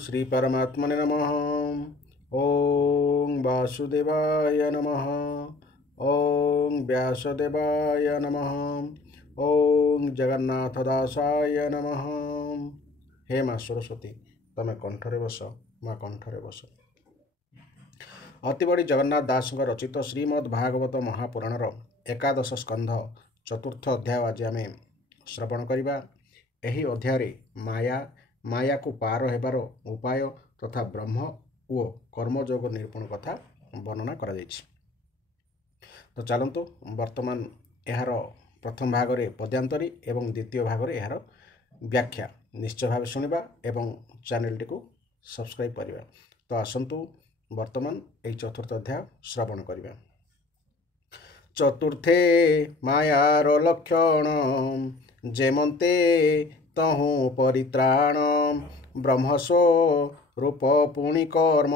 श्री परमात्मने नमः। ओं वासुदेवाय नमः। ओं व्यासदेवाय नमः। ओं जगन्नाथदासाय नमः। हे माँ सरस्वती तमे कंठरे बस, माँ कंठरे बस। अतिबड़ी जगन्नाथ दास रचित श्रीमद् भागवत महापुराणर एकादश स्कंध चतुर्थ अध्याय आज आम श्रवण करवा। एही अध्याय माया को पार हेबार उपाय तथा ब्रह्म ओ कर्मयोग निरूपण कथा वर्णना करा जायछि। तो चलतु वर्तमान यार प्रथम भागरे पद्यांतरी एवं द्वितीय भागरे यार व्याख्या निश्चय भाव शुणा एवं चैनल टी को सब्सक्राइब करवा। तो आसतु वर्तमान यही चतुर्थ अध्याय श्रवण करवा। चतुर्थे मायार लक्षण जेमते तहु परित्राण ब्रह्मसो रूप पुणि कर्म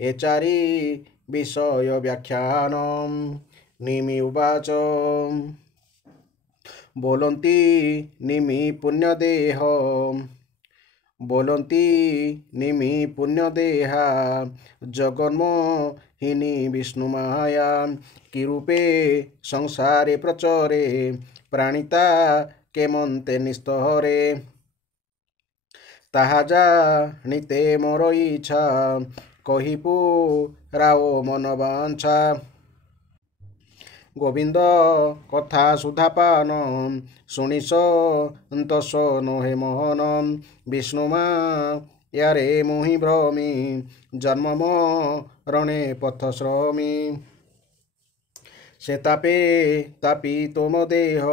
ए चारि विषय व्याख्यान। निमि उवाच बोलंती निमि पुण्यदेह बोलंती निमि पुण्यदेहा जगन्मोहिनी विष्णुमाया किरूपे संसारे प्रचरे प्राणिता केमन्ते निस्तहरे। ताहा जानिते मोर इच्छा कहिपु राओ मनवांछा। गोविंद कथा सुधापान शुणिस तस नोहे मोहन। विष्णुमा यारे मुहि भ्रमी जन्म रणे पथ श्रमी। से तापे तापी तुम देह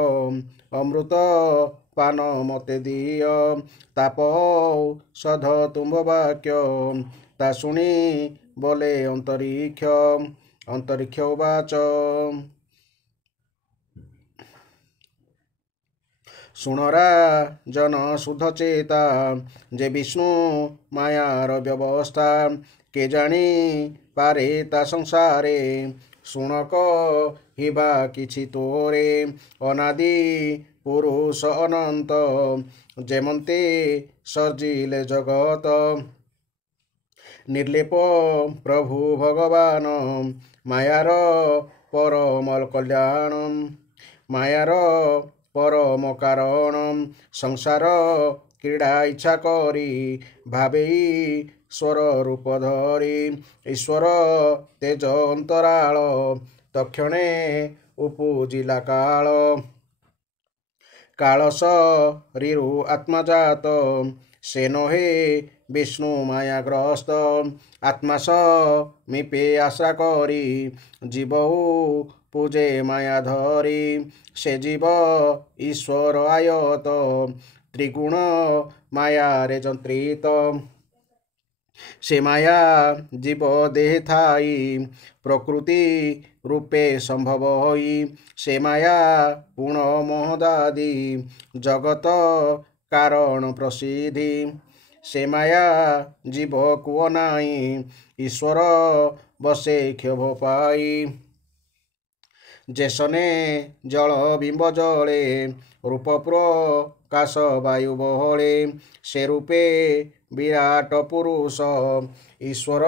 अमृत पान मते दिय। ताप सध तुम वाक्य ता शुणी बोले अंतरिक्ष उवाच सुणरा जन शुद्ध चेता जे विष्णु मायार व्यवस्था के जानी पारे ता संसारे। शुणक हिबा किछि तोरे अनादि पुरुष अनंत जेमते सर्जिले जगत। निर्लेप प्रभु भगवान मायार परम कल्याण। मायार परम कारण संसार क्रीड़ा इच्छा करी भावे ईश्वर रूप धरी। ईश्वर तेज अंतराल तक्षणे उपुजिला काल। काल शरीरु आत्मजात से नहे विष्णु मायाग्रस्त। आत्मा समीपे आशा करी जीवहु पूजे माया धरी। से जीव ईश्वर आयत त्रिगुण माया रे जंत्रित। से माया जीव देह थाई प्रकृति रूपे संभव होई। से माया गुण मोहदादि जगत कारण प्रसिद्धि। से माया जीव को नाई ईश्वर बसे क्षोभ पाई। जेसने जल बिंब जले रूप प्रकाश वायु बहले। से रूपे विराट पुरुष ईश्वर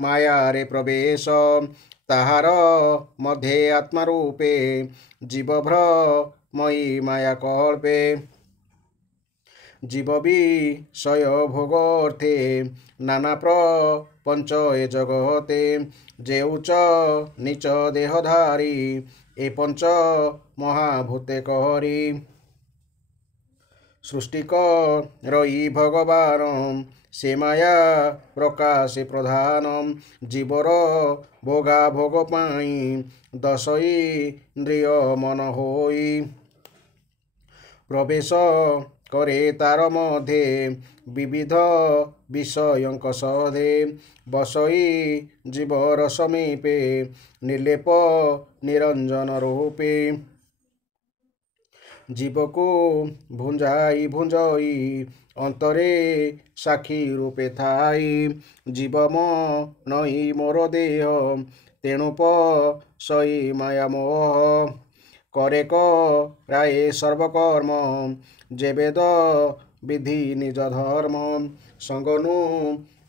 माया रे प्रवेश। ताहार मध्ये आत्मा रूपे जीव भ्रमयी माया कल्पे। जीव विषय भोगर्थे नाना प्रपंच ए जगते। जे उच्च नीच देहधारी ए पंच महाभूते कहरी। सृष्टि रई भगवान से माया प्रकाशे प्रधान। जीवर भोगा भोग पाई दश इंद्रिय मन होई। प्रवेश करे तार मध्य विविध विषयंक सधे। बसई जीवर समीपे निर्लेप निरंजन रूपे। जीव को भुंजाई भुंजई अंतरे साक्षी रूपे थाई। जीव नई मोर देह तेणु सई माया मोह। करे राये सर्वकर्म जे वेद ବିଧି ନିଜ ଧର୍ମ ସଙ୍ଗନୁ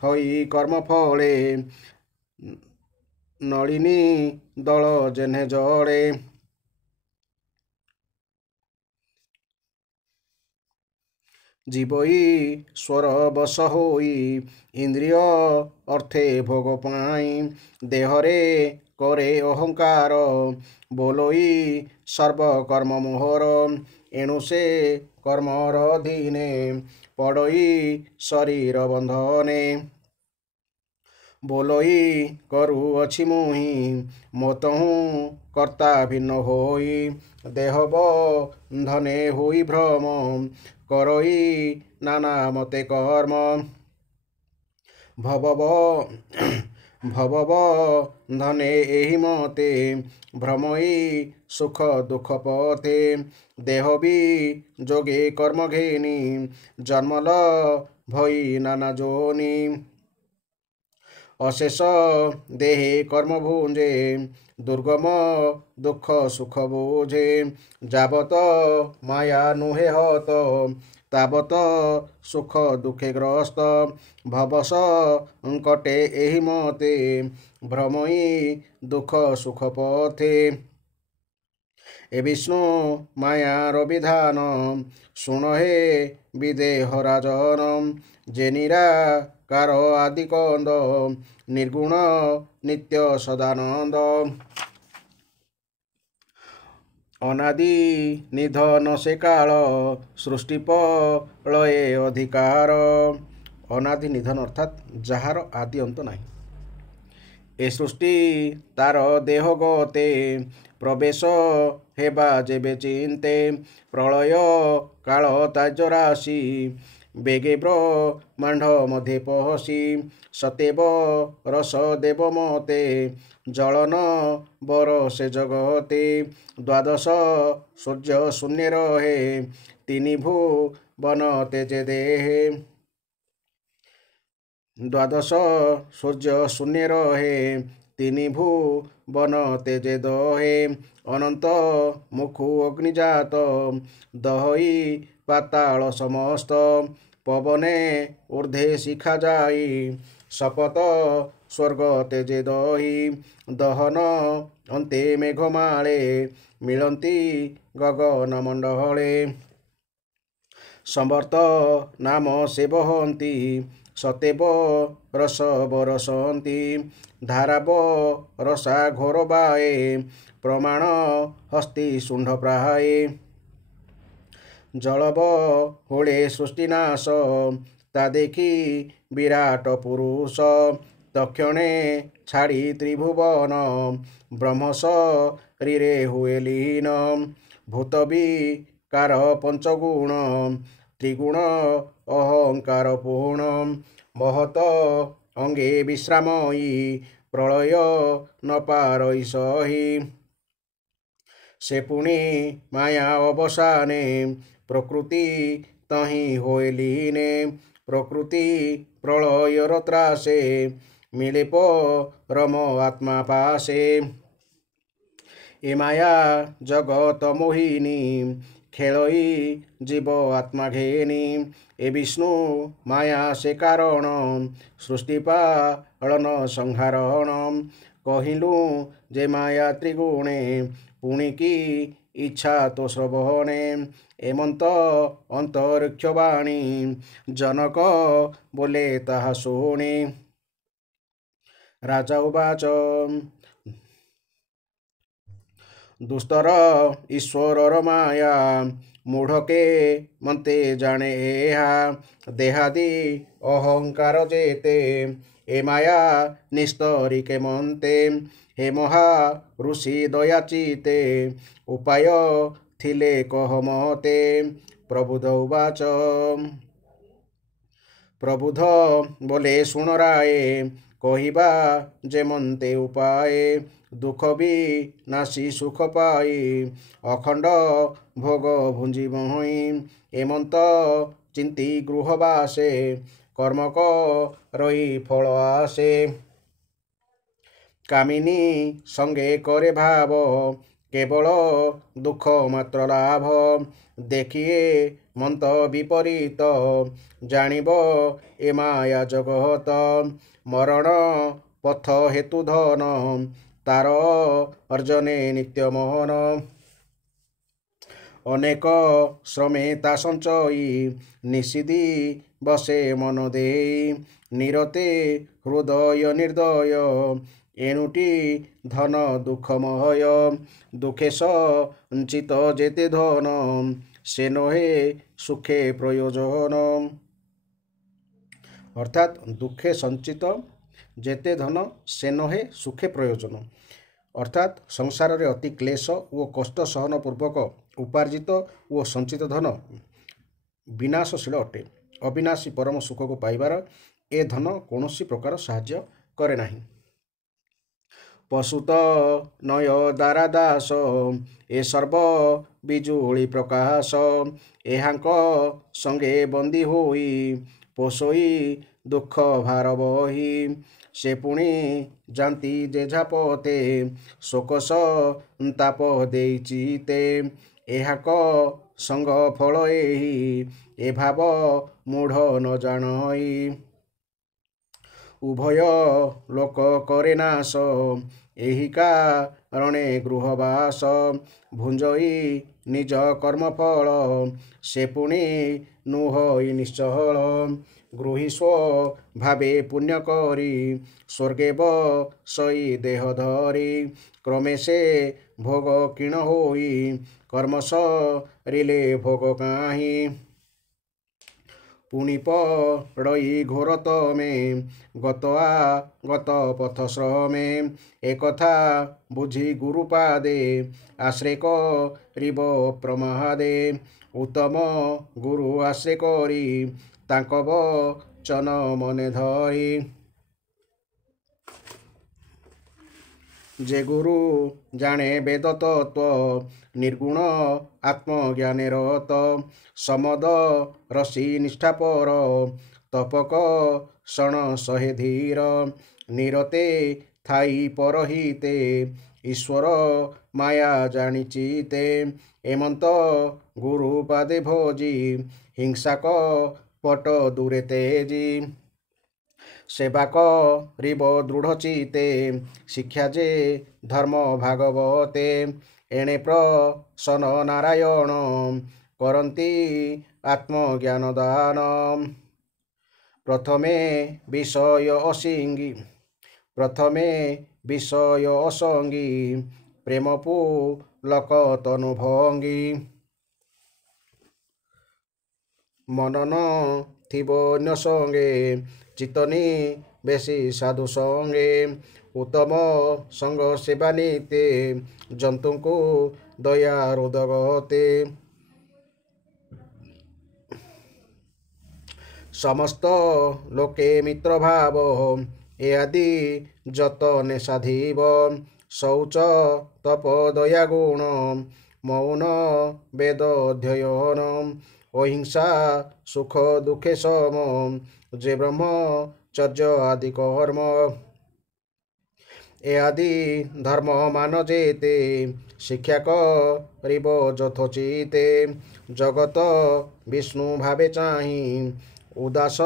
ହୋଇ କର୍ମ ଫଳେ ନଳିନୀ ଦଳ ଯେହ୍ନେ ଜଳେ জীবই স্বর বশ হই ইন্দ্রিয় অর্থে ভোগ পাই দেহরে করে অহংকার বলই সর্বকর্ম মোহর এণু সে কর্মর অধীনে পড়ই শরীর বন্ধনে ବୋଲଇ କରୁଅଛି ମୁହିଁ ମୋତହୁଁ କର୍ତ୍ତା ଭିନ୍ନ ହୋଇ ଦେହ ବନ୍ଧନେ ହୋଇ ଭ୍ରମ କରଇ ନାନା ମତେ କର୍ମ ଭବ ବନ୍ଧନେ ଏହି ମତେ ଭ୍ରମଇ ସୁଖ ଦୁଃଖ ପଥେ ଦେହ ବି ଯୋଗେ କର୍ମ ଘେନି ଜନ୍ମଲ ଭଇ ନାନା ଯୋନି অশেষ দেহে কর্ম ভুঞ্জে দুর্গম দুঃখ সুখ বুঝে যাবত মায়া নুহে হত তাবত সুখ দুঃখে গ্রস্ত ভবস কটে ଏହି মতে ভ্রমই দুঃখ সুখ পথে এ বিষ্ণু মায়ার বিধান শুণ হে বিদেহ রাজন যে নিরাকার আদি কন্দ ନିର୍ଗୁଣ ନିତ୍ୟ ସଦାନନ୍ଦ ଅନାଦି ନିଧନ ସେ କାଳ ସୃଷ୍ଟି ପ୍ରଳୟେ ଅଧିକାର ଅନାଦି ନିଧନ ଅର୍ଥାତ୍ ଯାହାର ଆଦି ଅନ୍ତ ନାହିଁ ଏ ସୃଷ୍ଟି ତାର ଦେହ ଗତେ ପ୍ରବେଶ ହେବା ଯେବେ ଚିନ୍ତେ ପ୍ରଳୟ କାଳ ତାଜ ରାଶି ବେগে ବ୍ରହ୍ମାଣ୍ଡ ମଧ୍ୟେ ପହସି ସତେବ ରସ ଦେବ ମତେ ଜଳନ ବର ସେ ଜଗତେ ଦ୍ୱାଦଶ ସୂର୍ଯ୍ୟ ଶୂନ୍ୟ ରହେ ତିନି ଭୁବନ ତେଜେ ଦେହେ ଦ୍ୱାଦଶ ସୂର୍ଯ୍ୟ ଶୂନ୍ୟ ରହେ ତିନି ଭୁବନ ତେଜେ ଦହେ ଅନନ୍ତ ମୁଖୁ ଅଗ୍ନିଜାତ ଦହଇ ପାତାଳ ସମସ୍ତ ପବନେ ঊর্ধ্বে ଶିଖା ଯାଇ ଶପଥ ସ୍ୱର୍ଗ ତେଜେ ଦହି ଦହନ ଅନ୍ତେ ମେଘମାଳେ ମିଳନ୍ତି ଗଗନ ମଣ୍ଡଳେ ସମ୍ବର୍ତ୍ତ ନାମ ସେ ବହନ୍ତି ସତେବ ରସ ବରସନ୍ତି ଧାରାବ ରସା ଘୋର ବାଏ ପ୍ରମାଣ ହସ୍ତି ଶୁଣ୍ଢ ପ୍ରାଏ ଜଳବ ହୋଳେ ସୃଷ୍ଟିନାଶ ତା ଦେଖି ବିରାଟ ପୁରୁଷ ତକ୍ଷଣେ ଛାଡ଼ି ତ୍ରିଭୁବନ ବ୍ରହ୍ମ ଶରୀରେ ହୁଏ ଲୀନ ଭୂତ ବିକାର ପଞ୍ଚଗୁଣ ତ୍ରିଗୁଣ ଅହଙ୍କାର ପୂର୍ଣ୍ଣ ମହତ ଅଙ୍ଗେ ବିଶ୍ରାମୟୀ ପ୍ରଳୟ ନ ପାରଇ ସହି ସେ ପୁଣି ମାୟା ଅବସାନେ ପ୍ରକୃତି ତହିଁ ହୋଏ ଲୀନେ ପ୍ରକୃତି ପ୍ରଳୟର ତ୍ରାସେ ମିଳେ ପରମ ଆତ୍ମା ପାଶେ ଏ ମାୟା ଜଗତ ମୋହିନୀ ଖେଳଇ জীব আত্মা ঘেনি এ বিষ্ণু মায়া সে কারণ সৃষ্টি পালন সংহারণ কহিলু যে মায়া ত্রিগুণে পুণিকি ইচ্ছা তো শ্রবণে এমন্ত অন্তরিক্ষ বাণী জনক বলে তাহা শুনি রাজা উবাচ দুস্তর ঈশ্বরর মায়া মূঢ়কে মন্তে জানে এহা দেহাদি অহংকার যেতে এ মায়া নিস্তরিকে মন্তে হে মহা ঋষি দয়াচিতে উপায় থিলে কহ মতে প্রবুধ উবাচ প্রবুধ বলে শুণ রায়ে কহিবা যে মন্তে উপায়ে দুঃখ বি নাশি সুখ পাই অখণ্ড ভোগ ভুঞ্জি মহি এমন্ত চিন্তি গৃহবাসে কর্ম রই ফল আসে কামিনী সঙ্গে করে ভাব কেবল দুঃখ মাত্র লাভ দেখিয়ে ମନ୍ତ ବିପରୀତ ଜାଣିବ ଏ ମାୟା ଜଗତ ମରଣ ପଥ ହେତୁ ଧନ ତାର ଅର୍ଜନେ ନିତ୍ୟ ମୋହନ ଅନେକ ଶ୍ରମେ ତା ସଞ୍ଚଇ ନିଷିଦି ବସେ ମନ ଦେଇ ନିରତେ ହୃଦୟ ନିର୍ଦୟ ଏଣୁଟି ଧନ ଦୁଃଖମୟ ଦୁଃଖେ ସଞ୍ଚିତ ଯେତେ ଧନ ସେ ନহে সুখে প্রয়োজন অর্থাৎ দুঃখে সঞ্চিত যেতে ধন সে নহে সুখে প্রয়োজন অর্থাৎ সংসাରରେ অতি କ୍ଲେଶ ଓ କଷ୍ଟ ସହନ ପୂର୍ବକ ଉପାର୍ଜିତ ଓ ସଞ୍ଚିତ ଧନ ବିନାଶଶୀଳ ଅଟେ ଅବିନାଶୀ ପରମ ସୁଖକୁ ପାଇବାର ଏ ଧନ କୌଣସି ପ୍ରକାର ସାହାଯ୍ୟ କରେ ନାହିଁ ପଶୁତ ନୟ ଦାରା ଦାସ ଏ ସର୍ବ ବିଜୁଳି ପ୍ରକାଶ ଏହାଙ୍କ ସଙ୍ଗେ ବନ୍ଦୀ ହୋଇ ପୋଷଇ ଦୁଃଖ ଭାର ବହି ସେ ପୁଣି ଯାନ୍ତି ଯେଝା ପତେ ଶୋକସ ତାପ ଦେଇଚିତେ ଏହାକ ସଙ୍ଗ ଫଳ ଏହି ଏ ଭାବ ମୂଢ଼ ନ ଜାଣଇ ଉଭୟ ଲୋକ କରେ ନାଶ ଏହି କାରଣେ ଗୃହବାସ ଭୁଞ୍ଜଇ ନିଜ କର୍ମଫଳ ସେ ପୁଣି ନୁହଇ ନିଶ୍ଚଳ ଗୃହୀ ସ୍ୱ ଭାବେ ପୁଣ୍ୟ କରି ସ୍ୱର୍ଗେ ବସଇ ଦେହ ଧରି କ୍ରମେ ସେ ଭୋଗ କିଣ ହୋଇ କର୍ମ ସରିଲେ ଭୋଗ କାହିଁ ପୁଣି ପଡ଼ଇ ଘୋର ତମେ ଗତ ଗତ ପଥ ଶ୍ରମେ ଏକଥା ବୁଝି ଗୁରୁପାଦେ ଆଶ୍ରୟ କରିବ ପ୍ରମାଦେ ଉତ୍ତମ ଗୁରୁ ଆଶ୍ରୟ କରି ତାଙ୍କ ବଚନ ମନେ ଧରି যে গুরু জানে বেদ তত্ত্ব নির্গুণ আত্মজ্ঞানে রত সমদ রসি নিষ্ঠাপর তপক শণ সহে ধীর নিরতে থাই পরহিতে ঈশ্বর মায়া জানিচিতে এমন্ত গুরু পাদে ভোজি হিংসাক পট দূরে তেজি সেবা করিব দৃঢ় চিতে শিক্ষা যে ধর্ম ভাগবতে এণে প্রসন্ন নারায়ণ করন্তি আত্মজ্ঞান দান প্রথমে বিষয় অসঙ্গী প্রেম পুলক তনু ভঙ্গী মনন থিব অন্য সঙ্গে চিতনি বেশি সাধু সঙ্গে উত্তম সঙ্গ সেবা নিতে জন্তুଙ୍କୁ দয়া হৃদগতে সমস্ত লোকে মিত্র ভাব এ আদি যতনে সাধিব শৌচ তপ দয়া গুণ মৌন বেদ অধ্যয়ন অহিংসা সুখ দুঃখে সম যে ব্রহ্মচর্য আদি কর্ম এ আদি ধর্ম মান যেতে শিক্ষা করিব যথোচিতে জগত বিষ্ণু ভাবে চাহি উদাস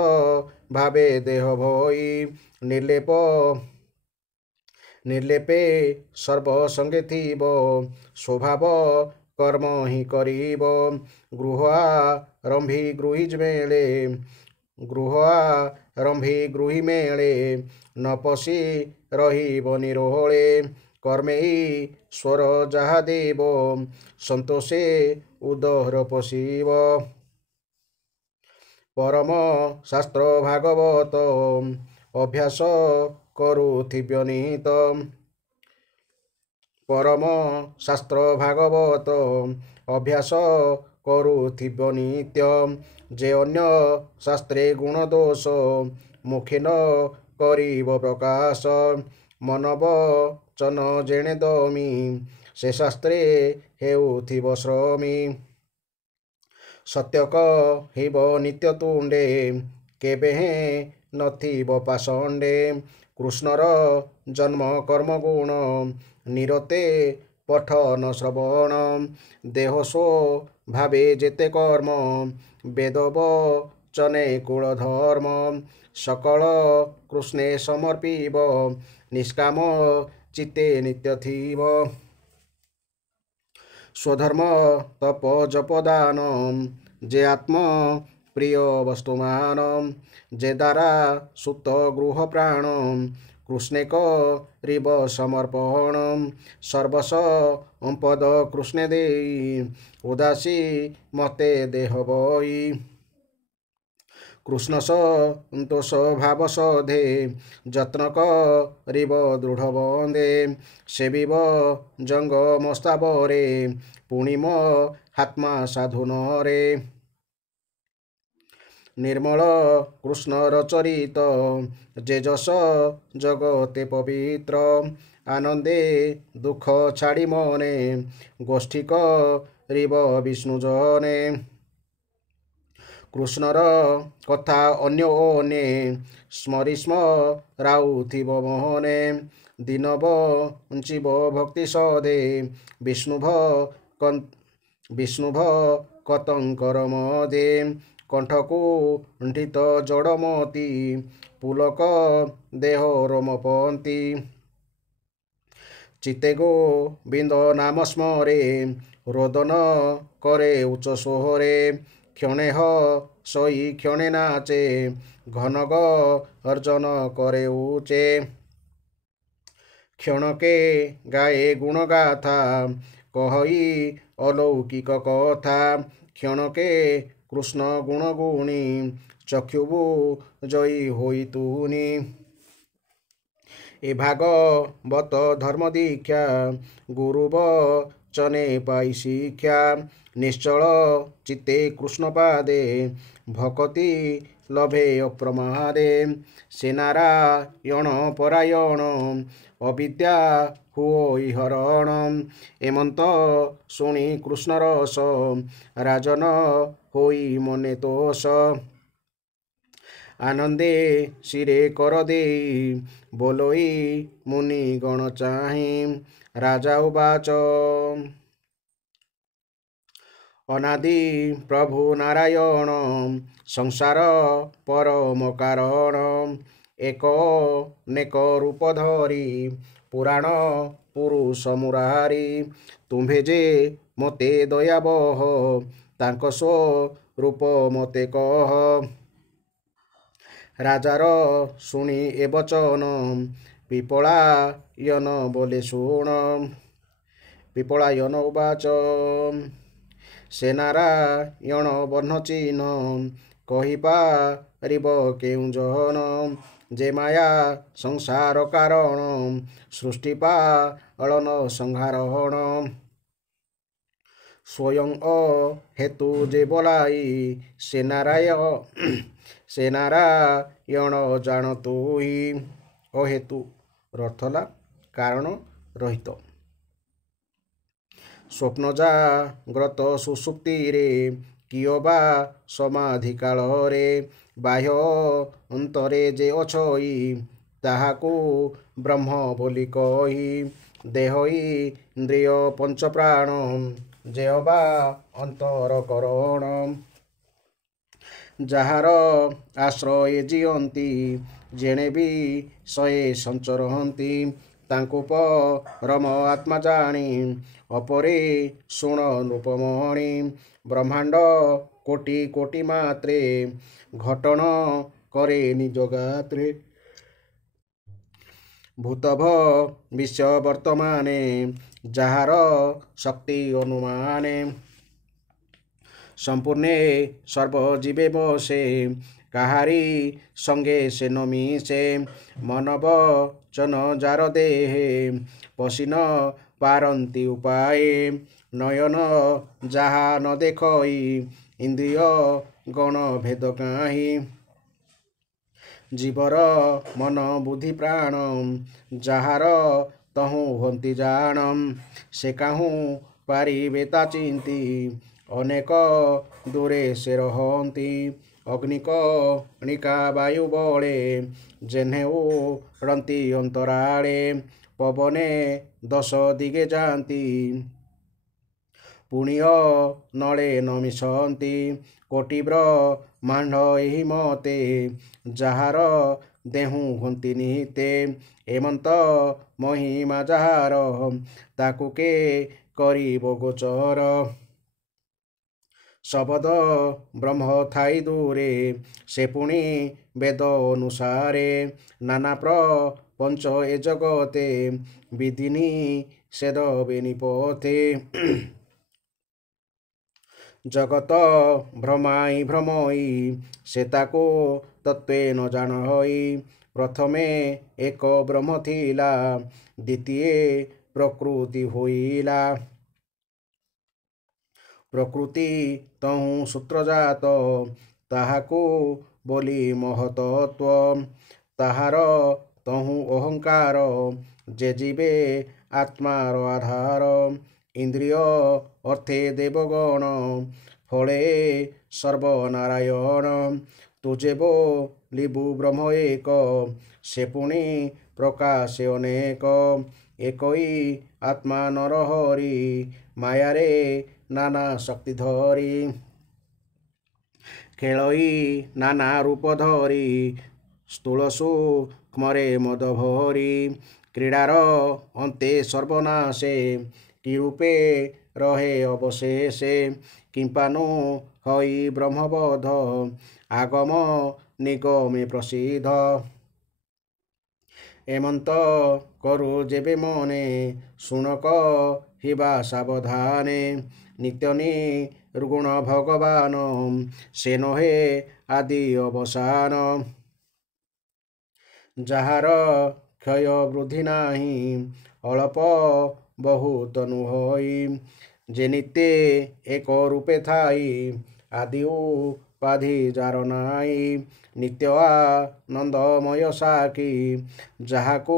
ভাবে দেহ ভই ନିର୍ଲେପେ ସର୍ବସଙ୍ଗେ ଥିବ ସ୍ୱଭାବ କର୍ମ ହିଁ କରିବ ଗୃହ ଆରମ୍ଭି ଗୃହୀ ମେଳେ ନ ପଶି ରହିବ ନିରୋଳେ କର୍ମେ ଈଶ୍ୱର ଯାହା ଦେବ ସନ୍ତୋଷେ ଉଦର ପଶିବ ପରମ ଶାସ୍ତ୍ର ଭାଗବତ ଅଭ୍ୟାସ କରୁଥିବ ନିହିତ ପରମ ଶାସ୍ତ୍ର ଭାଗବତ ଅଭ୍ୟାସ କରୁଥିବ ନିତ୍ୟ ଯେ ଅନ୍ୟ ଶାସ୍ତ୍ରେ ଗୁଣ ଦୋଷ ମୁଖେ ନ କରିବ ପ୍ରକାଶ ମନ ବଚନ ଯେଣେ ଦମି ସେ ଶାସ୍ତ୍ରେ ହେଉଥିବ ଶ୍ରମୀ ସତ୍ୟ କହିବ ନିତ୍ୟ ତୁଣ୍ଡେ କେବେ ହେଁ ନଥିବ ପାଷଣ୍ଡେ କୃଷ୍ଣର ଜନ୍ମ କର୍ମ ଗୁଣ ନିରତେ ପଠନ ଶ୍ରବଣ ଦେହ ভাবে যেতে কর্ম বেদব চনে কুল ধর্ম সকল কৃষ্ণে সমর্পিব নিষ্কাম চিত্তে নিত্য থিব স্বধর্ম তপ জপদান যে আত্ম প্রিয় বস্তুমান যে দ্বারা সুত গৃহ প্রাণ কৃষ্ণে করিব সমর্পণ সর্বস পদ কৃষ্ণে দেই উদাসী মতে দেহ বই কৃষ্ণ সন্তোষ ভাব সধে যত্ন করিব দৃঢ় বন্দে সেবিব জঙ্গমস্তাবরে পুଣିମ ହାତ୍ମା ସାଧୁନରେ ନିର୍ମଳ କୃଷ୍ଣର ଚରିତ ଯେ ଯଶ ଜଗତେ ପବିତ୍ର ଆନନ୍ଦେ ଦୁଃଖ ଛାଡ଼ି ମନେ ଗୋଷ୍ଠୀ କରିବ ବିଷ୍ଣୁ ଜନେ କୃଷ୍ଣର କଥା ଅନ୍ୟ ଓନେ ସ୍ମରି ସ୍ମରାଉଥିବ ମୋହନେ ଦିନ ବଞ୍ଚିବ ଭକ୍ତି ସଦେ ବିଷ୍ଣୁ ଭକ୍ତଙ୍କର ମଦେ କଣ୍ଠକୁ ଢିତ ଜଡ଼ମତି ପୁଲକ ଦେହ ରୋମପନ୍ତି ଚିତେ ଗୋବିନ୍ଦ ନାମ ସ୍ମରେ ରୋଦନ করে উচ্চ সোহরে ক্ষণে সই ক্ষণে নাচে ঘন অর্জন করে উচে ক্ষণকে গায়ে গুণগাথা কহই অলৌকিক কথা ক্ষণকে কৃষ্ণ গুণগুণী চক্ষুবু জয়ী হই তুনি এ ভাগবত ধর্ম দীক্ষা গুরুব চনে পাই শিক্ষা নিশ্চল চিত্তে কৃষ্ণ পাদে ভকতি লভে অপ্রমাদে সে নারায়ণ পরায়ণ অবিদ্যা হুই হরণ এমন্ত শুনি কৃষ্ণ রস রাজন হই মনে তোষ আনন্দে শিরে কর দেই বলই মুনি গণ চাহি রাজা উবাচ অনাদি প্রভু নারায়ণ সংসার পরম কারণ এক নেক রূপ ধরি পুরাণ পুরুষ মুরারি তুম্ভে যে মতে দয়াবহ তাঙ্ক স্বরূপ মতে কহ রাজার শুনি এ বচন পিপলায়ন বলে শুণ পিপলায়ন উবাচ সে নারায়ণ বহ্ন চিহ্ন কহিপারিব কেউ জন যে মায়া সংসার কারণ সৃষ্টি পালন সংহারণ স্বয়ং হেতু যে বলাই সে নারায়ণ জাণ তুই অহেতু অর্থ ହେଲା କାରଣ ରହିତ ସ୍ୱପ୍ନ ଜାଗ୍ରତ ସୁଷୁପ୍ତିରେ କିଓ ବା ସମାଧି କାଳରେ ବାହ୍ୟ ଅନ୍ତରେ ଯେ ଅଛଇ ତାହାକୁ ବ୍ରହ୍ମ ବୋଲି କହି ଦେହ ଇନ୍ଦ୍ରିୟ ପଞ୍ଚପ୍ରାଣ ଯେ ବା ଅନ୍ତର କରଣ ଯାହାର ଆଶ୍ରୟ ଜିଅନ୍ତି ଯେଣେ ବି ଶହେ ସଞ୍ଚରହନ୍ତି ତାଙ୍କୁ ପରମ ଆତ୍ମା ଜାଣି ଅପରେ ଶୁଣ ନୃପମଣି ବ୍ରହ୍ମାଣ୍ଡ କୋଟି କୋଟି ମାତ୍ରେ ଘଟଣ করে নিজ গাত্রে ভূতভ বিশ্ব বর্তমানে যাহার শক্তি অনুমানে সম্পূর্ণে সর্বজীবে বসে কাহারি সঙ্গে সে নমিশে মনব চন যার দেহে পশিন পারন্তি উপায়ে নয়ন যাহা ন দেখই ইন্দ্রিয় গণ ভেদ কাহি জীবর মন বুদ্ধি প্রাণ যাহার তহু হন্তি জাণ সে কাহু পারিবে তা চিন্তি অনেক দূরে সে রহন্তি অগ্নিকণিকা বায়ু বଳେ যেনে উড়ନ୍ତି অন্তরাଳେ পবনে দশ দিগে যাନ୍ତି ପୁଣ୍ୟ ନଳେ ନ ମିଶନ୍ତି କୋଟି ବ୍ରହ୍ମାଣ୍ଡ ଏହି ମତେ ଯାହାର ଦେହୁଁ ହୁଅନ୍ତି ନିତେ ଏମନ୍ତ ମହିମା ଯାହାର ତାକୁ କେ କରିବ ଗୋଚର ଶବଦ ବ୍ରହ୍ମ ଥାଇ ଦୂରେ ସେ ପୁଣି ବେଦ ଅନୁସାରେ ନାନା ପ୍ରପଞ୍ଚ ଏ ଜଗତେ ବିଧିନି ସେଦ ବେନିପଥେ ଜଗତ ଭ୍ରମାଇ ଭ୍ରମଇ ସେ ତାକୁ ତତ୍ତ୍ୱେ ନ ଜାଣଇ ପ୍ରଥମେ ଏକ ବ୍ରହ୍ମ ଥିଲା ଦ୍ୱିତୀୟ ପ୍ରକୃତି ହୋଇଲା ପ୍ରକୃତି ତହୁଁ ସୂତ୍ରଜାତ ତାହାକୁ ବୋଲି ମହତତ୍ୱ ତାହାର ତହୁଁ ଅହଙ୍କାର ଯେ ଯିବେ ଆତ୍ମାର ଆଧାର ଇନ୍ଦ୍ରିୟ ଅର୍ଥେ ଦେବଗଣ ଫଳେ ସର୍ବନାରାୟଣ ତୁଜେ ବୋଲିବୁ ବ୍ରହ୍ମ ଏକ ସେ ପୁଣି ପ୍ରକାଶେ ଅନେକ ଏକଇ ଆତ୍ମା ନରହରି ମାୟାରେ ନାନା ଶକ୍ତି ଧରି ଖେଳଇ ନାନା ରୂପ ଧରି ସ୍ଥୂଳ ସୂକ୍ଷ୍ମରେ ମଦ ଭରି କ୍ରୀଡ଼ାର ଅନ୍ତେ ସର୍ବନାଶେ କି ରୂପେ ରହେ ଅବଶେଷେ କିମ୍ପାନୁ ହଇ ବ୍ରହ୍ମବୋଧ ଆଗମ ନିଗମେ ପ୍ରସିଦ୍ଧ ଏମନ୍ତ କରୁ ଯେବେ ମନେ ଶୁଣ କହିବା ସାବଧାନେ ନିତ୍ୟ ନିର୍ଗୁଣ ଭଗବାନ ସେ ନୁହେଁ ଆଦି ଅବସାନ ଯାହାର କ୍ଷୟ ବୃଦ୍ଧି ନାହିଁ ଅଳ୍ପ ବହୁତ ନୁହଇ ଯେ ନିତ୍ୟ ଏକ ରୂପେ ଥାଇ ଆଦି ଉପାଧି ଯାର ନାହିଁ ନିତ୍ୟ ଆନନ୍ଦମୟ ସାକ୍ଷୀ ଯାହାକୁ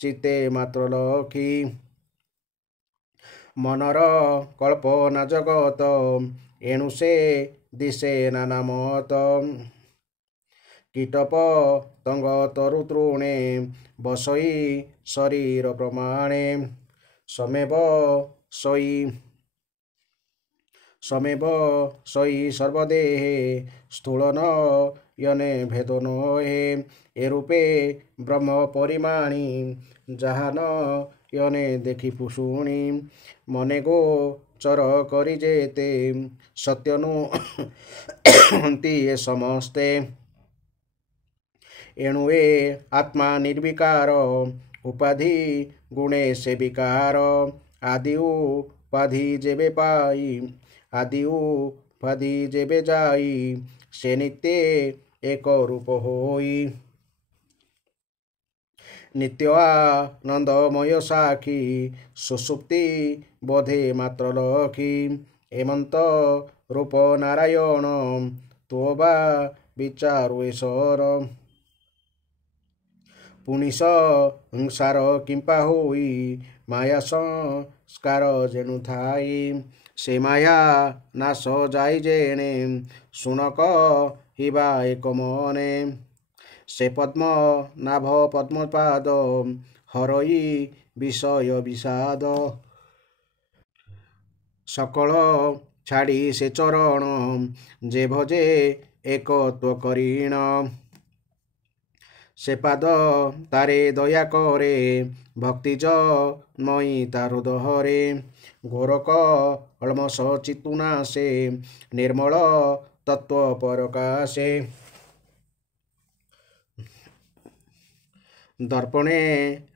ଚିତେ ମାତ୍ର ଲକ୍ଷୀ ମନର କଳ୍ପନା ଜଗତ ଏଣୁ ସେ ଦିଶେ ନାନା ମତ କୀଟପତଙ୍ଗ ତରୁ ତୃଣେ ବସଇ ଶରୀର ପ୍ରମାଣେ ସମେବ ସଇ ସର୍ବଦେହେ ସ୍ଥୂଳ ନୟନେ ଭେଦ ନୋହେ ଏ ରୂପେ ବ୍ରହ୍ମ ପରିମାଣି ଯାହା ନୟନେ ଦେଖି ପୁଷୁଣି ମନେ ଗୋଚର କରି ଯେତେ ସତ୍ୟ ନୁହନ୍ତି ଏ ସମସ୍ତେ ଏଣୁ ଏ ଆତ୍ମା ନିର୍ବିକାର ଉପାଧି ଗୁଣେ ସେ ବିକାର ଆଦି ଉପାଧି ଯେବେ ପାଇ ଆଦି ଉପାଧି ଯେବେ ଯାଇ ସେ ନିତ୍ୟ ଏକ ରୂପ ହୋଇ ନିତ୍ୟ ଆନନ୍ଦମୟ ସାକ୍ଷୀ ସୁଷୁପ୍ତି ବୋଧେ ମାତ୍ର ଲକ୍ଷୀ ଏମନ୍ତ ରୂପ ନାରାୟଣ ତୋ ବା ବିଚାରୁ ଏସର ପୁଣି ସଂସାର କିମ୍ପା ହୋଇ ମାୟା ସଂସ୍କାର ଯେଣୁ ଥାଇ ସେ ମାୟା ନାଶ ଯାଇ ଯେଣେ ଶୁଣ କହିବା ଏକ ମନେ ସେ ପଦ୍ମ ନାଭ ପଦ୍ମପାଦ ହରଇ ବିଷୟ ବିଷାଦ ସକଳ ଛାଡ଼ି ସେ ଚରଣ ଯେ ଭଜେ ଏକତ୍ୱ କରିଣ ସେ ପାଦ ତାରେ ଦୟା କରେ ଭକ୍ତି ଜନ୍ମଇ ତାର ଦହରେ ଘୋର କଳମସ ଚିତୁନାଶେ ନିର୍ମଳ ତତ୍ତ୍ୱ ପରକାଶେ ଦର୍ପଣେ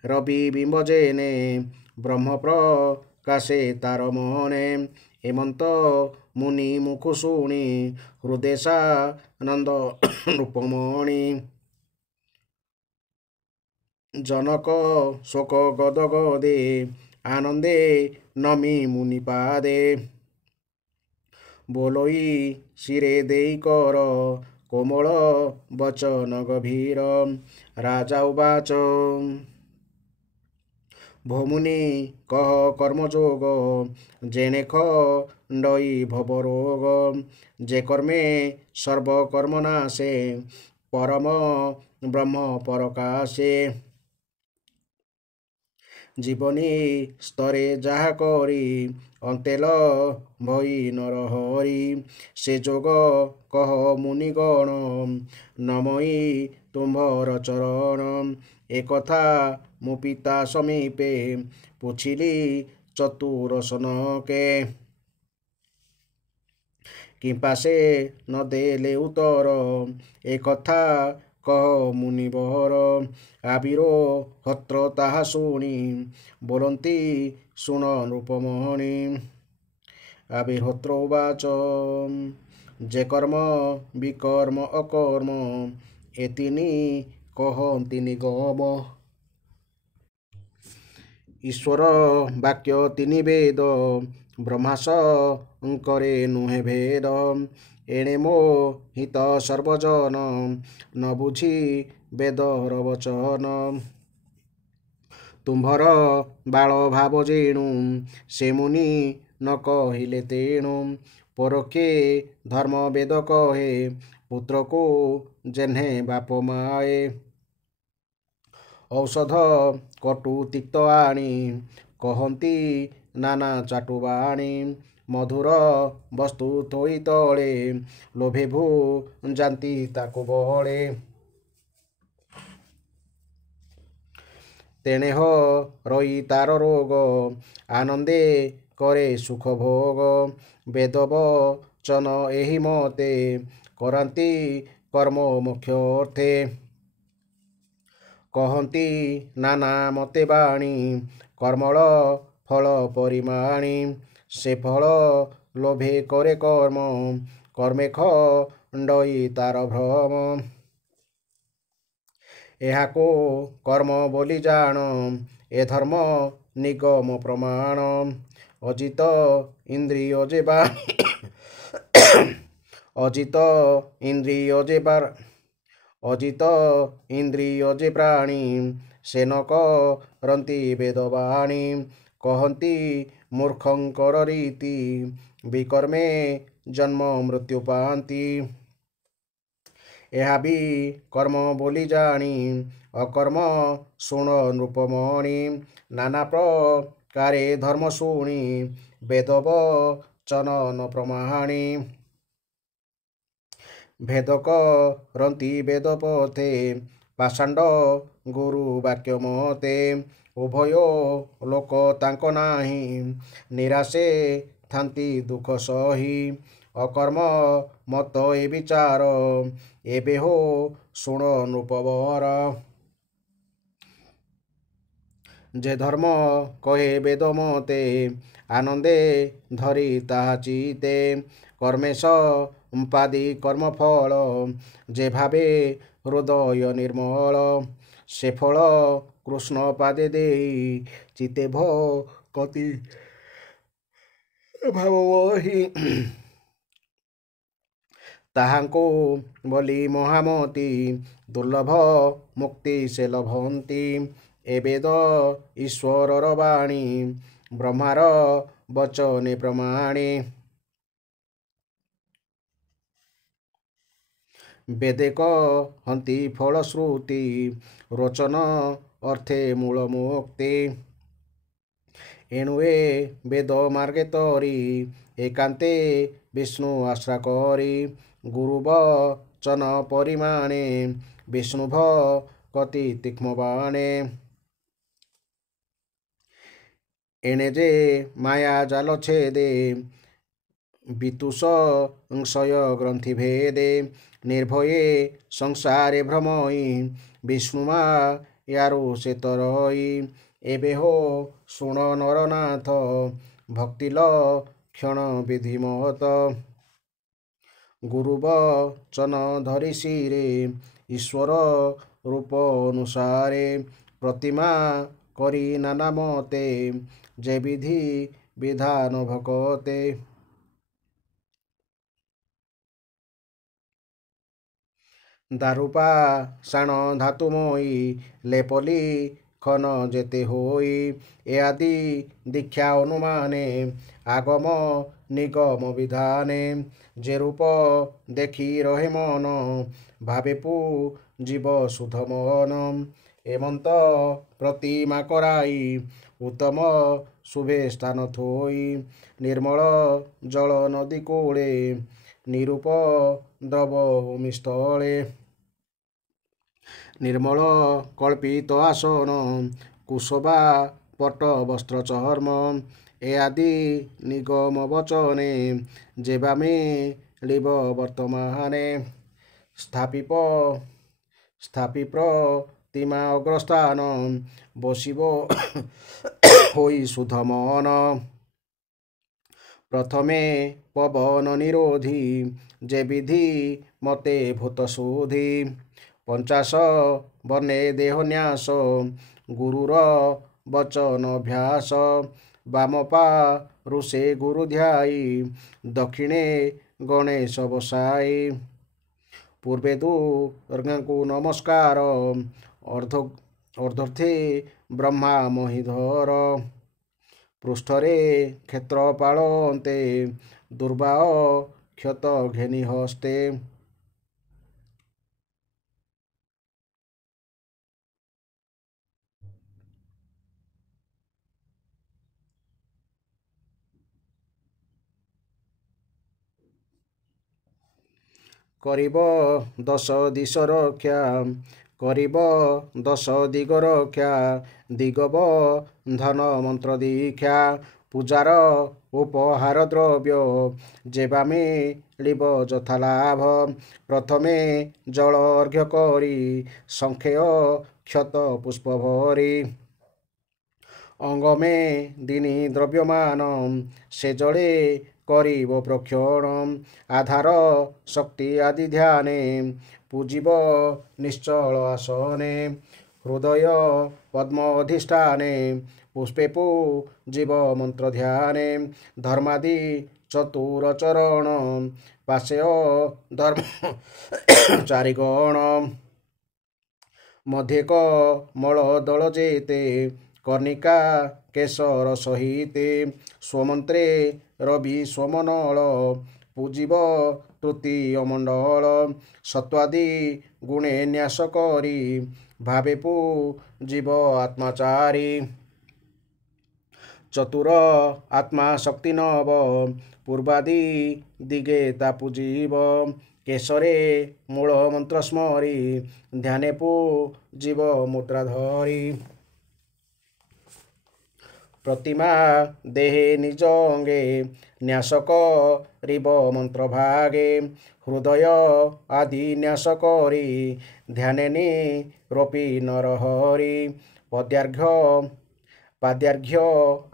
ରବି ବିମ୍ବ ଯେନେ ବ୍ରହ୍ମ ପ୍ରକାଶେ ତାର ମନେ ଏମନ୍ତ ମୁନି ମୁଖ ଶୁଣି ହୃଦେଶାନନ୍ଦ ରୂପମଣି ଜନକ ଶୋକ ଗଦ ଗଦେ ଆନନ୍ଦେ ନମି ମୁନି ପାଦେ ବୋଲଇ ଶିରେ ଦେଇ କର କୋମଳ ବଚନ ଗଭୀର ରାଜା ଉବାଚ ଭୋମୁନି କହ କର୍ମଯୋଗ ଯେନେ ଖଣ୍ଡଇ ଭବରୋଗ ଯେ କର୍ମେ ସର୍ବକର୍ମ ନାଶେ ପରମ ବ୍ରହ୍ମ ପରକାଶେ ଜୀବନୀ ସ୍ତରେ ଯାହା କରି ଅନ୍ତେଲ ଭଇ ନରହରି ସେ ଯୋଗ କହ ମୁନିଗଣ ନମଇ ତୁମ୍ଭର ଚରଣ ଏକଥା ମୁଁ ପିତା ସମୀପେ ପୁଛିଲି ଚତୁରସନକେ କିମ୍ପା ସେ ନ ଦେଲେ ଉତ୍ତର ଏକଥା କହ ମୁନିବର ଆବିର ହତ୍ର ତାହା ଶୁଣି ବୋଲନ୍ତି ଶୁଣ ନୃପମଣି ଆବିର୍ହୋତ୍ର ଉବାଚ ଯେ କର୍ମ ବିକର୍ମ ଅକର୍ମ ଏ ତିନି କହନ୍ତି ନିଗମ ଈଶ୍ୱର ବାକ୍ୟ ତିନି ବେଦ ବ୍ରହ୍ମାଶଙ୍କରେ ନୁହେଁ ଭେଦ ଏଣେ ମୋ ହିତ ସର୍ବଜନ ନ ବୁଝି ବେଦର ବଚନ ତୁମ୍ଭର ବାଳ ଭାବ ଯେଣୁ ସେ ମୁନି ନ କହିଲେ ତେଣୁ ପରୋକ୍ଷେ ଧର୍ମ ବେଦ କହେ ପୁତ୍ରକୁ ଯେହ୍ନେ ବାପ ମାଏ ଔଷଧ କଟୁ ତିକ୍ତ ଆଣି କହନ୍ତି ନାନା ଚାଟୁବାଣୀ ମଧୁର ବସ୍ତୁ ଥୋଇ ତଳେ ଲୋଭେ ଭୂ ଯାନ୍ତି ତାକୁ ବଳେ ତେଣେ ହ ରହି ତାର ରୋଗ ଆନନ୍ଦେ କରେ ସୁଖ ଭୋଗ ବେଦ ବଚନ ଏହି ମତେ କରାନ୍ତି କର୍ମ ମୋକ୍ଷ ଅର୍ଥେ କହନ୍ତି ନାନା ମତେ ବାଣୀ କର୍ମଳ ଫଳ ପରିମାଣୀ ସେ ଫଳ ଲୋଭେ କରେ କର୍ମ କର୍ମେ ଖଣ୍ଡଇ ତାର ଭ୍ରମ ଏହାକୁ କର୍ମ ବୋଲି ଜାଣ ଏ ଧର୍ମ ନିଗମ ପ୍ରମାଣ ଅଜିତ ଇନ୍ଦ୍ରିୟ ଯେ ବାଣୀ ଅଜିତ ଇନ୍ଦ୍ରିୟ ଯେ ଅଜିତ ଇନ୍ଦ୍ରିୟ ଯେ ପ୍ରାଣୀ ସେ ନ କରନ୍ତି ବେଦବାଣୀ କହନ୍ତି ମୂର୍ଖଙ୍କର ରୀତି ବିକର୍ମେ ଜନ୍ମ ମୃତ୍ୟୁ ପାଆନ୍ତି ଏହା ବି କର୍ମ ବୋଲି ଜାଣି ଅକର୍ମ ଶୁଣ ନୃପମଣି ନାନା ପ୍ରକାରେ ଧର୍ମ ଶୁଣି ବେଦ ବଚନ ନ ପ୍ରମାଣୀ ଭେଦ କରନ୍ତି ବେଦ ପଥେ ପାଷାଣ୍ଡ ଗୁରୁ ବାକ୍ୟ ମତେ ଉଭୟ ଲୋକ ତାଙ୍କ ନାହିଁ ନିରାଶେ ଥାନ୍ତି ଦୁଃଖ ସହି ଅକର୍ମ ମତ ଏ ବିଚାର ଏବେ ହୋ ଶୁଣ ନୃପବର ଯେ ଧର୍ମ କହେ ବେଦ ମତେ ଆନନ୍ଦେ ଧରି ତାହା ଚିତେ କର୍ମେ ସମ୍ପାଦି କର୍ମଫଳ ଯେ ଭାବେ ହୃଦୟ ନିର୍ମଳ ସେ ଫଳ କୃଷ୍ଣ ପାଦେ ଦେଇ ଚିତେ ଭକତି ଭାବହି ତାହାଙ୍କୁ ବୋଲି ମହାମତି ଦୁର୍ଲଭ ମୁକ୍ତି ସେ ଲଭନ୍ତି ଏ ବେଦ ଈଶ୍ୱରର ବାଣୀ ବ୍ରହ୍ମାର ବଚନେ ପ୍ରମାଣୀ ବେଦେ କହନ୍ତି ଫଳଶ୍ରୁତି ରୋଚନ ଅର୍ଥେ ମୂଳ ମୁକ୍ତି ଏଣୁ ଏ ବେଦ ମାର୍ଗେ ତରି ଏକାନ୍ତେ ବିଷ୍ଣୁ ଆଶ୍ରା କରି ଗୁରୁ ବଚନ ପରିମାଣେ ବିଷ୍ଣୁ ଭକତି ତୀକ୍ଷ୍ମ ବାଣେ ଏଣେ ଯେ ମାୟା ଜାଲ ଛେଦେ ବିତୁଷ ସଂଶୟ ଗ୍ରନ୍ଥି ଭେଦେ ନିର୍ଭয়ে ସଂସାରେ ଭ୍ରମଇ ବିଷ୍ଣୁ ମାୟାରୁ ସେ ତରଇ ଏବେ ହୋ ଶୁଣ ନରନାଥ ଭକ୍ତି ଲକ୍ଷଣ ବିଧିମତ ଗୁରୁ ବଚନ ଧରି ଶିରେ ଈଶ୍ୱର ରୂପ ଅନୁସାରେ ପ୍ରତିମା କରି ନାନା ମତେ ଯେ ବିଧି ବିଧାନ ଭକତେ ଦାରୁପା ଶାଣ ଧାତୁମୟୀ ଲେପଲି ଖନ ଯେତେ ହୋଇ ଏ ଆଦି ଦୀକ୍ଷା ଅନୁମାନେ ଆଗମ ନିଗମ ବିଧାନେ ଯେ ରୂପ ଦେଖି ରହେ ମନ ଭାବେ ଜୀବ ସୁଧ ମନ ଏମନ୍ତ ପ୍ରତିମା କରାଇ उत्तम शुभे स्थान थोई निर्मल जल नदी कूले निरूप द्रव भूमिस्थले निर्मल कल्पित आसन कुशवा पट वस्त्र चर्म ए आदि निगम वचने जेबामे लिब वर्तमाने स्थापी प्रतिमा अग्रस्थान बसिब होई सुधमन प्रथमे पवन निरोधी जे विधि मते भूत सुधी 50 बने देहन्यास गुरुर वचन अभ्यास बामपा ऋषे गुरु ध्याई दक्षिणे गणेश बसाई पूर्वे दुर्गा को नमस्कार अर्धर्थे ब्रह्मा महिधर पृष्ठरे क्षेत्रपालन्ते दुर्बाह क्षत घेनि हस्ते करिब 10 दिश रक्षा करिब 10 दिग रक्षा दिगब धन मंत्र दीक्षा पूजार उपहार द्रव्य जेबामे लिब यथा लाभ प्रथमे जल अर्घ्य करी संख्य क्षत पुष्प भरी अंगमे दिनी द्रव्यमान से जड़े करिब प्रक्षण आधार शक्ति आदि ध्याने पूजिब निश्चल आसने हृदय पद्म अधिष्ठाने पुष्पे पूजिब मंत्र ध्याने धर्मादि चतुरचरण पाशेय धर्म चारिगण मध्येक मल दल जेते कर्णिका केशर सहिते स्वमंत्रे रवि स्वमनल पूजिब तृतीय मंडल सत्वादि गुणे न्यास करी भावे पूजिब आत्माचारी चतुर आत्मा शक्ति नव पूर्वादि दिगे ता पूजिब केशरे मूल मंत्र स्मरी ध्याने पूजिब मुद्रा धरी प्रतिमा देहे निज अंगे न्यास करिब मंत्र भागे हृदय आदि न्यास करी ध्याने निरोपी नरहरि पाद्यार्घ्य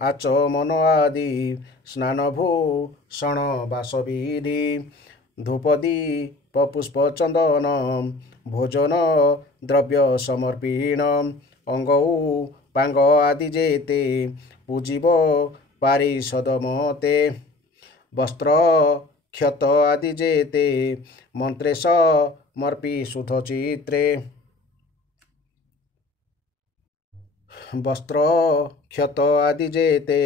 आचमन आदि स्नान भूषण वासविधि धूपदीप पुष्प चंदन भोजन द्रव्य समर्पण अंगौ पांग आदि जेते पूजिब पारिषद मते वस्त्र क्षत आदि जेते मंत्रे समर्पी शुद्ध चित्रे वस्त्र क्षत आदि जेते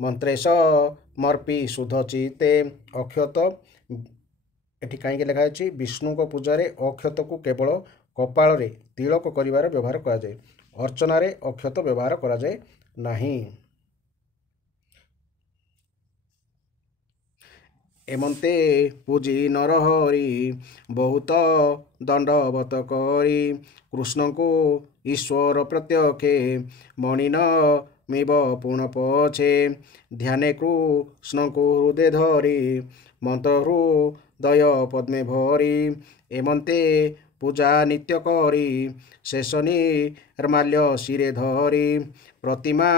मंत्रे समर्पी शुद्ध चित्ते अक्षत एठी कहीं लिखा है विष्णु को पूजारे अक्षत को केवल कपाल रे तिलक करिवार व्यवहार करा जाए अर्चना रे अक्षत व्यवहार करा जाए नहीं एमंते पूजी नरहरि बहुत दंडवत करी कृष्ण को ईश्वर प्रत्यक्षे मणिन मिब पुण पछे ध्याने कृष्ण को हृदय धरी मंत्र हृदय पद्मे भरी एमंते पूजा नित्य करी शेष निर्माल्य शिरे धरी प्रतिमा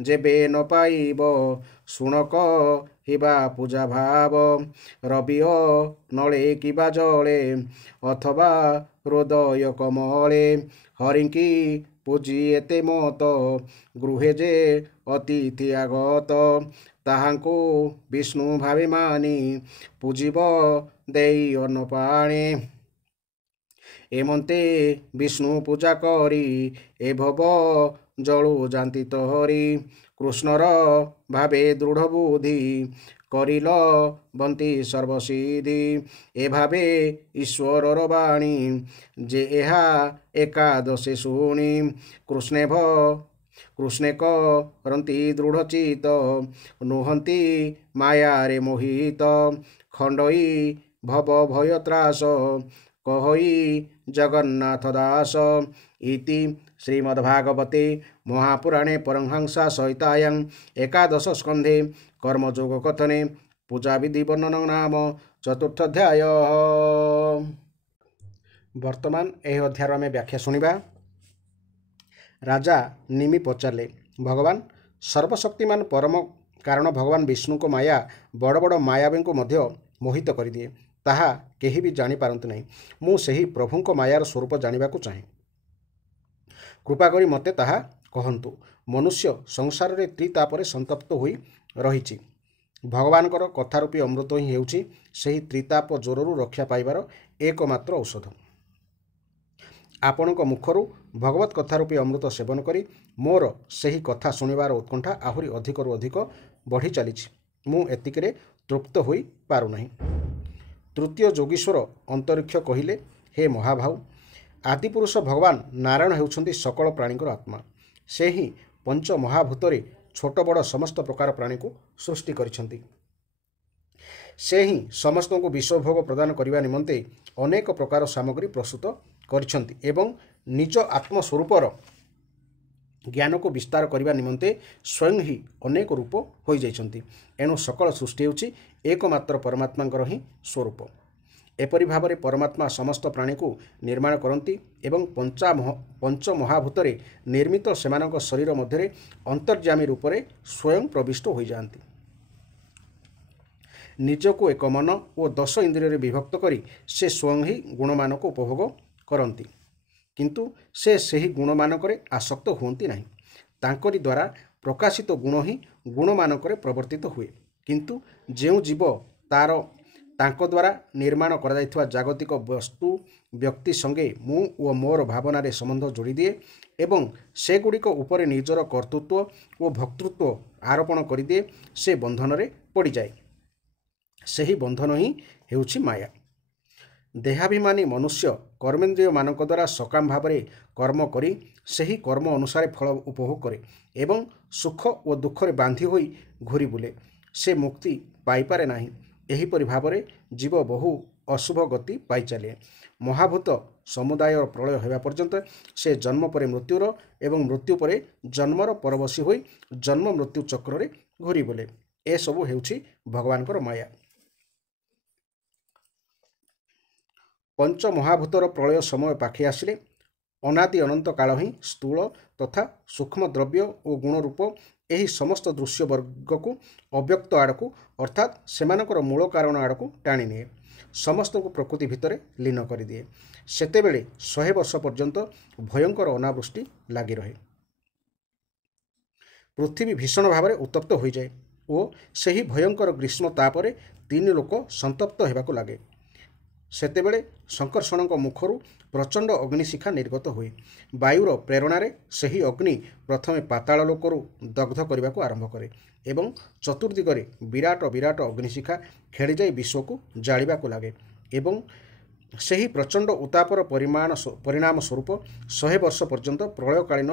जेबे न पाइब शुणक हिबा पूजा भाव रबिय नले किबा जले अथवा हृदय कमले हरिंकी पूजी एते मत गृहे जे अतिथि आगत ताहांको विष्णु भावे मानी पूजिब देई अन्न पाणी एमंते विष्णु पूजा करी ए भव जलु जाती तहरी कृष्णर भावे दृढ़ बुद्धि करिल बंती सर्वसिद्धि ए भावे ईश्वरर वाणी जे एहा एकादशे शुणी कृष्णे କୃଷ୍ଣେ କରନ୍ତି ଦୃଢ଼ଚିତ ନୁହନ୍ତି ମାୟାରେ ମୋହିତ ଖଣ୍ଡଇ ଭବ ଭୟ ତ୍ରାସ କହଇ ଜଗନ୍ନାଥ ଦାସ ଇତି ଶ୍ରୀମଦ୍ଭାଗବତେ ମହାପୁରାଣେ ପରମହଂସା ସହିତାୟାଂ ଏକାଦଶ ସ୍କନ୍ଧେ କର୍ମଯୋଗ କଥନେ ପୂଜାବିଧି ବର୍ଣ୍ଣନ ନାମ ଚତୁର୍ଥୋଧ୍ୟାୟ। ବର୍ତ୍ତମାନ ଏହି ଅଧ୍ୟାୟର ଆମେ ବ୍ୟାଖ୍ୟା ଶୁଣିବା। ରାଜା ନିମି ପଚାରିଲେ, ଭଗବାନ ସର୍ବଶକ୍ତିମାନ ପରମ କାରଣ ଭଗବାନ ବିଷ୍ଣୁଙ୍କ ମାୟା ବଡ଼ ବଡ଼ ମାୟାବୀଙ୍କୁ ମଧ୍ୟ ମୋହିତ କରିଦିଏ। ତାହା କେହି ବି ଜାଣିପାରନ୍ତି ନାହିଁ। ମୁଁ ସେହି ପ୍ରଭୁଙ୍କ ମାୟାର ସ୍ୱରୂପ ଜାଣିବାକୁ ଚାହେଁ। କୃପା କରି ମୋତେ ତାହା କହନ୍ତୁ। ମନୁଷ୍ୟ ସଂସାରରେ ତ୍ରିତାପରେ ସନ୍ତପ୍ତ ହୋଇ ରହିଛି। ଭଗବାନଙ୍କର କଥାରୂପୀ ଅମୃତ ହିଁ ହେଉଛି ସେହି ତ୍ରିତାପ ଜ୍ୱରରୁ ରକ୍ଷା ପାଇବାର ଏକମାତ୍ର ଔଷଧ। ଆପଣଙ୍କ ମୁଖରୁ ଭଗବତ କଥାରୂପୀ ଅମୃତ ସେବନ କରି ମୋର ସେହି କଥା ଶୁଣିବାର ଉତ୍କଣ୍ଠା ଆହୁରି ଅଧିକରୁ ଅଧିକ ବଢ଼ି ଚାଲିଛି। ମୁଁ ଏତିକିରେ ତୃପ୍ତ ହୋଇ ପାରୁନାହିଁ। ତୃତୀୟ ଯୋଗୀଶ୍ୱର ଅନ୍ତରିକ୍ଷ କହିଲେ, ହେ ମହାଭାଉ, ଆଦିପୁରୁଷ ଭଗବାନ ନାରାୟଣ ହେଉଛନ୍ତି ସକଳ ପ୍ରାଣୀଙ୍କର ଆତ୍ମା। ସେ ହିଁ ପଞ୍ଚ ମହାଭୂତରେ ଛୋଟ ବଡ଼ ସମସ୍ତ ପ୍ରକାର ପ୍ରାଣୀକୁ ସୃଷ୍ଟି କରିଛନ୍ତି। ସେ ହିଁ ସମସ୍ତଙ୍କୁ ବିଶ୍ୱଭୋଗ ପ୍ରଦାନ କରିବା ନିମନ୍ତେ ଅନେକ ପ୍ରକାର ସାମଗ୍ରୀ ପ୍ରସ୍ତୁତ କରିଛନ୍ତି ଏବଂ ନିଜ ଆତ୍ମସ୍ୱରୂପର ଜ୍ଞାନକୁ ବିସ୍ତାର କରିବା ନିମନ୍ତେ ସ୍ୱୟଂ ହିଁ ଅନେକ ରୂପ ହୋଇଯାଇଛନ୍ତି। ଏଣୁ ସକଳ ସୃଷ୍ଟି ହେଉଛି ଏକମାତ୍ର ପରମାତ୍ମାଙ୍କର ହିଁ ସ୍ୱରୂପ। ଏପରି ଭାବରେ ପରମାତ୍ମା ସମସ୍ତ ପ୍ରାଣୀକୁ ନିର୍ମାଣ କରନ୍ତି ଏବଂ ପଞ୍ଚ ମହାଭୂତରେ ନିର୍ମିତ ସେମାନଙ୍କ ଶରୀର ମଧ୍ୟରେ ଅନ୍ତର୍ଯାମୀ ରୂପରେ ସ୍ୱୟଂ ପ୍ରବିଷ୍ଟ ହୋଇଯାଆନ୍ତି। ନିଜକୁ ଏକ ମନ ଓ 10 ଇନ୍ଦ୍ରିୟରେ ବିଭକ୍ତ କରି ସେ ସ୍ୱୟଂ ହିଁ ଗୁଣମାନଙ୍କୁ ଉପଭୋଗ କରନ୍ତି, କିନ୍ତୁ ସେ ସେହି ଗୁଣମାନଙ୍କରେ ଆସକ୍ତ ହୁଅନ୍ତି ନାହିଁ। ତାଙ୍କରି ଦ୍ୱାରା ପ୍ରକାଶିତ ଗୁଣ ହିଁ ଗୁଣମାନଙ୍କରେ ପ୍ରବର୍ତ୍ତିତ ହୁଏ। କିନ୍ତୁ ଯେଉଁ ଜୀବ ତାଙ୍କ ଦ୍ୱାରା ନିର୍ମାଣ କରାଯାଇଥିବା ଜାଗତିକ ବସ୍ତୁ ବ୍ୟକ୍ତି ସଙ୍ଗେ ମୁଁ ଓ ମୋର ଭାବନାରେ ସମ୍ବନ୍ଧ ଯୋଡ଼ିଦିଏ ଏବଂ ସେଗୁଡ଼ିକ ଉପରେ ନିଜର କର୍ତ୍ତୃତ୍ୱ ଓ ଭକ୍ତୃତ୍ୱ ଆରୋପଣ କରିଦିଏ, ସେ ବନ୍ଧନରେ ପଡ଼ିଯାଏ। ସେହି ବନ୍ଧନ ହିଁ ହେଉଛି ମାୟା। ଦେହାଭିମାନୀ ମନୁଷ୍ୟ କର୍ମେନ୍ଦ୍ରିୟମାନଙ୍କ ଦ୍ୱାରା ସକାମ ଭାବରେ କର୍ମ କରି ସେହି କର୍ମ ଅନୁସାରେ ଫଳ ଉପଭୋଗ କରେ ଏବଂ ସୁଖ ଓ ଦୁଃଖରେ ବାନ୍ଧି ହୋଇ ଘୂରି ବୁଲେ। ସେ ମୁକ୍ତି ପାଇପାରେ ନାହିଁ। ଏହିପରି ଭାବରେ ଜୀବ ବହୁ ଅଶୁଭ ଗତି ପାଇଚାଲେ। ମହାଭୂତ ସମୁଦାୟର ପ୍ରଳୟ ହେବା ପର୍ଯ୍ୟନ୍ତ ସେ ଜନ୍ମ ପରେ ମୃତ୍ୟୁର ଏବଂ ମୃତ୍ୟୁ ପରେ ଜନ୍ମର ପରବଶୀ ହୋଇ ଜନ୍ମ ମୃତ୍ୟୁ ଚକ୍ରରେ ଘୂରି ବୁଲେ। ଏସବୁ ହେଉଛି ଭଗବାନଙ୍କର ମାୟା। ପଞ୍ଚ ମହାଭୂତର ପ୍ରଳୟ ସମୟ ପାଖି ଆସିଲେ ଅନାଦି ଅନନ୍ତ କାଳ ହିଁ ସ୍ଥୂଳ ତଥା ସୂକ୍ଷ୍ମ ଦ୍ରବ୍ୟ ଓ ଗୁଣରୂପ ଏହି ସମସ୍ତ ଦୃଶ୍ୟ ବର୍ଗକୁ ଅବ୍ୟକ୍ତ ଆଡ଼କୁ ଅର୍ଥାତ୍ ସେମାନଙ୍କର ମୂଳ କାରଣ ଆଡ଼କୁ ଟାଣିନିଏ, ସମସ୍ତଙ୍କୁ ପ୍ରକୃତି ଭିତରେ ଲୀନ କରିଦିଏ। ସେତେବେଳେ 100 ବର୍ଷ ପର୍ଯ୍ୟନ୍ତ ଭୟଙ୍କର ଅନାବୃଷ୍ଟି ଲାଗି ରହେ। ପୃଥିବୀ ଭୀଷଣ ଭାବରେ ଉତ୍ତପ୍ତ ହୋଇଯାଏ ଓ ସେହି ଭୟଙ୍କର ଗ୍ରୀଷ୍ମ ତାପରେ 3 ଲୋକ ସନ୍ତପ୍ତ ହେବାକୁ ଲାଗେ। ସେତେବେଳେ ଶଙ୍କର୍ଷଣଙ୍କ ମୁଖରୁ ପ୍ରଚଣ୍ଡ ଅଗ୍ନିଶିଖା ନିର୍ଗତ ହୁଏ। ବାୟୁର ପ୍ରେରଣାରେ ସେହି ଅଗ୍ନି ପ୍ରଥମେ ପାତାଳ ଲୋକରୁ ଦଗ୍ଧ କରିବାକୁ ଆରମ୍ଭ କରେ ଏବଂ ଚତୁର୍ଦିଗରେ ବିରାଟ ବିରାଟ ଅଗ୍ନିଶିଖା ଖେଳିଯାଇ ବିଶ୍ୱକୁ ଜାଳିବାକୁ ଲାଗେ ଏବଂ ସେହି ପ୍ରଚଣ୍ଡ ଉତ୍ତାପର ପରିଣାମ ସ୍ୱରୂପ 100 ବର୍ଷ ପର୍ଯ୍ୟନ୍ତ ପ୍ରଳୟକାଳୀନ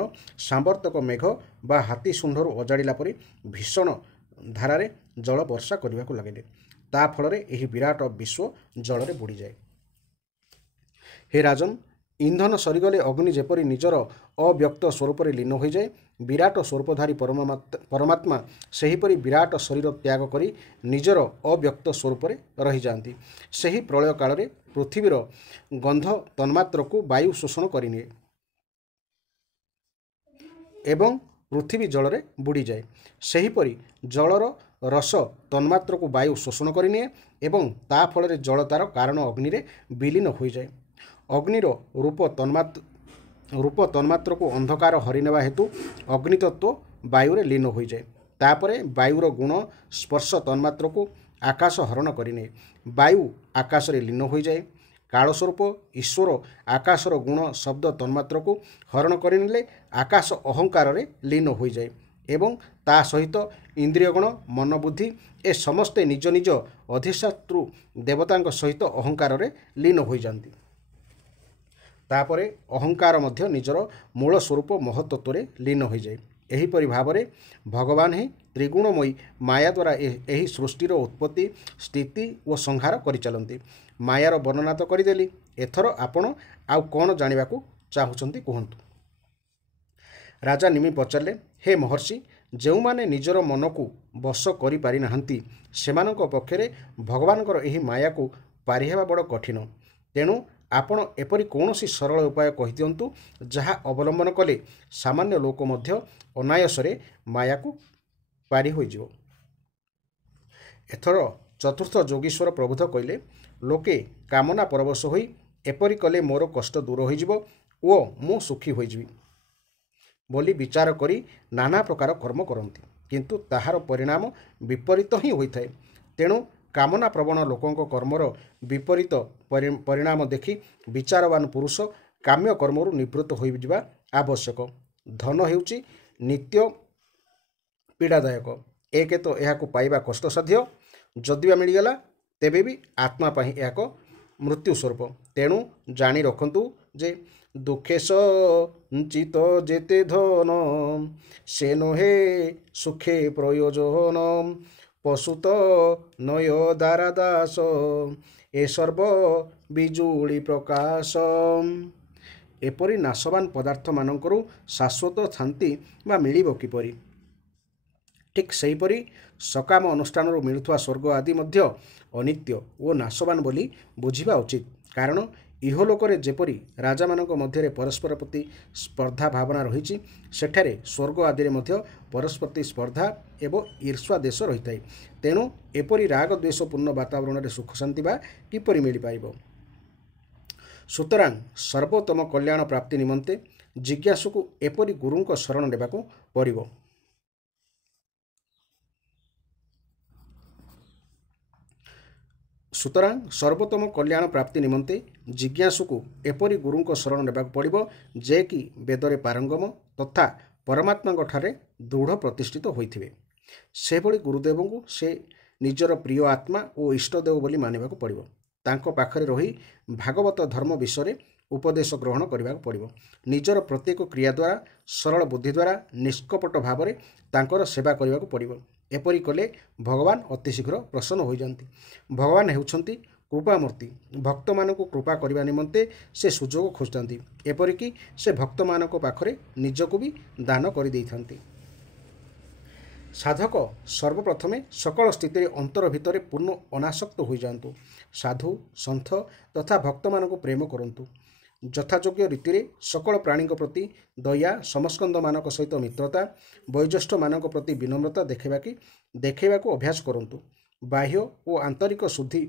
ସାମ୍ବର୍ତ୍ତକ ମେଘ ବା ହାତୀ ଶୁଣ୍ଢରୁ ଅଜାଡ଼ିଲା ପରି ଭୀଷଣ ଧାରାରେ ଜଳ ବର୍ଷା କରିବାକୁ ଲାଗିଲେ। ତା ଫଳରେ ଏହି ବିରାଟ ବିଶ୍ୱ ଜଳରେ ବୁଡ଼ିଯାଏ। ହେ ରାଜନ୍, ଇନ୍ଧନ ସରିଗଲେ ଅଗ୍ନି ଯେପରି ନିଜର ଅବ୍ୟକ୍ତ ସ୍ୱରୂପରେ ଲୀନ ହୋଇଯାଏ, ବିରାଟ ସ୍ୱରୂପଧାରୀ ପରମାତ୍ମା ସେହିପରି ବିରାଟ ଶରୀର ତ୍ୟାଗ କରି ନିଜର ଅବ୍ୟକ୍ତ ସ୍ୱରୂପରେ ରହିଯାଆନ୍ତି। ସେହି ପ୍ରଳୟ କାଳରେ ପୃଥିବୀର ଗନ୍ଧ ତନ୍ମାତ୍ରକୁ ବାୟୁ ଶୋଷଣ କରିନିଏ ଏବଂ ପୃଥିବୀ ଜଳରେ ବୁଡ଼ିଯାଏ। ସେହିପରି ଜଳର ରସ ତନ୍ମାତ୍ରକୁ ବାୟୁ ଶୋଷଣ କରିନିଏ ଏବଂ ତା ଫଳରେ ଜଳ ତାର କାରଣ ଅଗ୍ନିରେ ବିଲୀନ ହୋଇଯାଏ। ଅଗ୍ନିର ରୂପ ତନ୍ମାତ୍ରକୁ ଅନ୍ଧକାର ହରିନେବା ହେତୁ ଅଗ୍ନିତତ୍ତ୍ୱ ବାୟୁରେ ଲୀନ ହୋଇଯାଏ। ତାପରେ ବାୟୁର ଗୁଣ ସ୍ପର୍ଶ ତନ୍ମାତ୍ରକୁ ଆକାଶ ହରଣ କରିନିଏ। ବାୟୁ ଆକାଶରେ ଲୀନ ହୋଇଯାଏ। କାଳସ୍ୱରୂପ ଈଶ୍ୱର ଆକାଶର ଗୁଣ ଶବ୍ଦ ତନ୍ମାତ୍ରକୁ ହରଣ କରିନେଲେ ଆକାଶ ଅହଙ୍କାରରେ ଲୀନ ହୋଇଯାଏ ଏବଂ ତା ସହିତ ଇନ୍ଦ୍ରିୟଗଣ ମନବୁଦ୍ଧି ଏ ସମସ୍ତେ ନିଜ ନିଜ ଅଧିଷ୍ଠାତୃ ଦେବତାଙ୍କ ସହିତ ଅହଙ୍କାରରେ ଲୀନ ହୋଇଯାନ୍ତି। ତାପରେ ଅହଙ୍କାର ମଧ୍ୟ ନିଜର ମୂଳ ସ୍ୱରୂପ ମହତ୍ତତ୍ୱରେ ଲୀନ ହୋଇଯାଏ एहीपरि भावरे भगवान ही त्रिगुणमयी माया द्वारा एही सृष्टिर उत्पत्ति स्थिति और संहार करिचलन्ति। मायार वर्णना तो करदेली, एथर आपण आउ कौन जानिबाकू चाहुछन्ति कुहन्तु। राजा निमि पचारे, हे महर्षि, जेउमाने निजर मन को बश करि पारि नाहंती सेमानक पक्षरे भगवानकर एही माया को पारि हेबा बड़ कठिन। तेणु आपण एपरि कौनसी सरल उपाय कहि दियंतु जहा अवलंबन कले सामान्य लोक मध्य अनायासरे माया को पारि होई जिवो। एथर चतुर्थ जोगीश्वर प्रबोध कहिले, लोके कामना परवश होई एपरि कले मोर कष्ट दूर होई जिवो ओ मु सुखी होई जिवि बोली विचार करी नाना प्रकार कर्म करती, किंतु ताहार परिणाम विपरीत ही होइथाए। तेणु कामना प्रवण लोकों कर्मर विपरीत परिणाम देखि विचारवान पुरुष काम्य कर्मरु निवृत्त होई जिबा आवश्यक। धन हेउची नित्य पीड़ादायक। एक तो यह पाइबा कष्टसाध्य, जदि मिलगला तेबे भी आत्मा पाही एक मृत्यु स्वरूप। तेणु जानी रखंतु जे दुखे संचित जेते धन से नहे सुखे प्रयोजन पशुत नय दारा दास ए सर्व बिजुली प्रकाश। एपरी नाशवान पदार्थ मानकरू शाश्वत शांति बा मिलिबो किपरि? ठीक सेहीपरि सकाम अनुष्ठान मिलुवा स्वर्ग आदि मध्य अनित्य और नाशवान बोली बुझिबा उचित। कारण इहलोकरे जेपरि राजा मानक मध्य परस्पर प्रति स्पर्धा भावना रही, सेठारे स्वर्ग आदि मध्य परस्पर प्रति स्पर्धा एवं ईर्ष्या देश रही है। तेणु एपरि राग द्वेषपूर्ण वातावरण में सुख शांति बा किपरि मिल पारिबो? सुतरां सर्वोत्तम कल्याण प्राप्ति निमंते जिज्ञासु को एपरि गुरुंक शरण नेबाकू पड़िबो। सुतरां सर्वोत्तम कल्याण प्राप्ति निमंते जिज्ञासु को एपरि गुरुंक शरण नेबाकू पड़िबो, जे कि वेदरे पारंगम तथा परमात्मा ठारे दृढ़ प्रतिष्ठित होइथिबे। सेभଳି गुरुदेव को से निजर प्रिय आत्मा और इष्टदेव बोली मानिबाकू पड़िबो। तांको पाखरे रही भागवत धर्म विषय उपदेश ग्रहण करने पड़ो। निजर प्रत्येक क्रिया द्वारा सरल बुद्धि द्वारा निष्कपट भाव में तांकर सेवा करने को पड़ो। एपरी कले भगवान अति शीघ्र प्रसन्न हो जाती। भगवान हेउछंती कृपामूर्ति। भक्त मान कृपा करने निमंते से सुजोग खोजती। एपरिकी से भक्त मान पाखरे निजको भी दान कर देइथांती। साधक सर्वप्रथमे सकल स्थिति अंतर भितर पूर्ण अनासक्त हो जातु। साधु सन्थ तथा भक्त मान प्रेम करंतु। यथायोग्य रीति रे सकल प्राणी प्रति दया समस्कंद मान सहित मित्रता वयोज्येष्ठ मान प्रति विनम्रता देखा अभ्यास करंतु। बाह्य और आंतरिक शुद्धि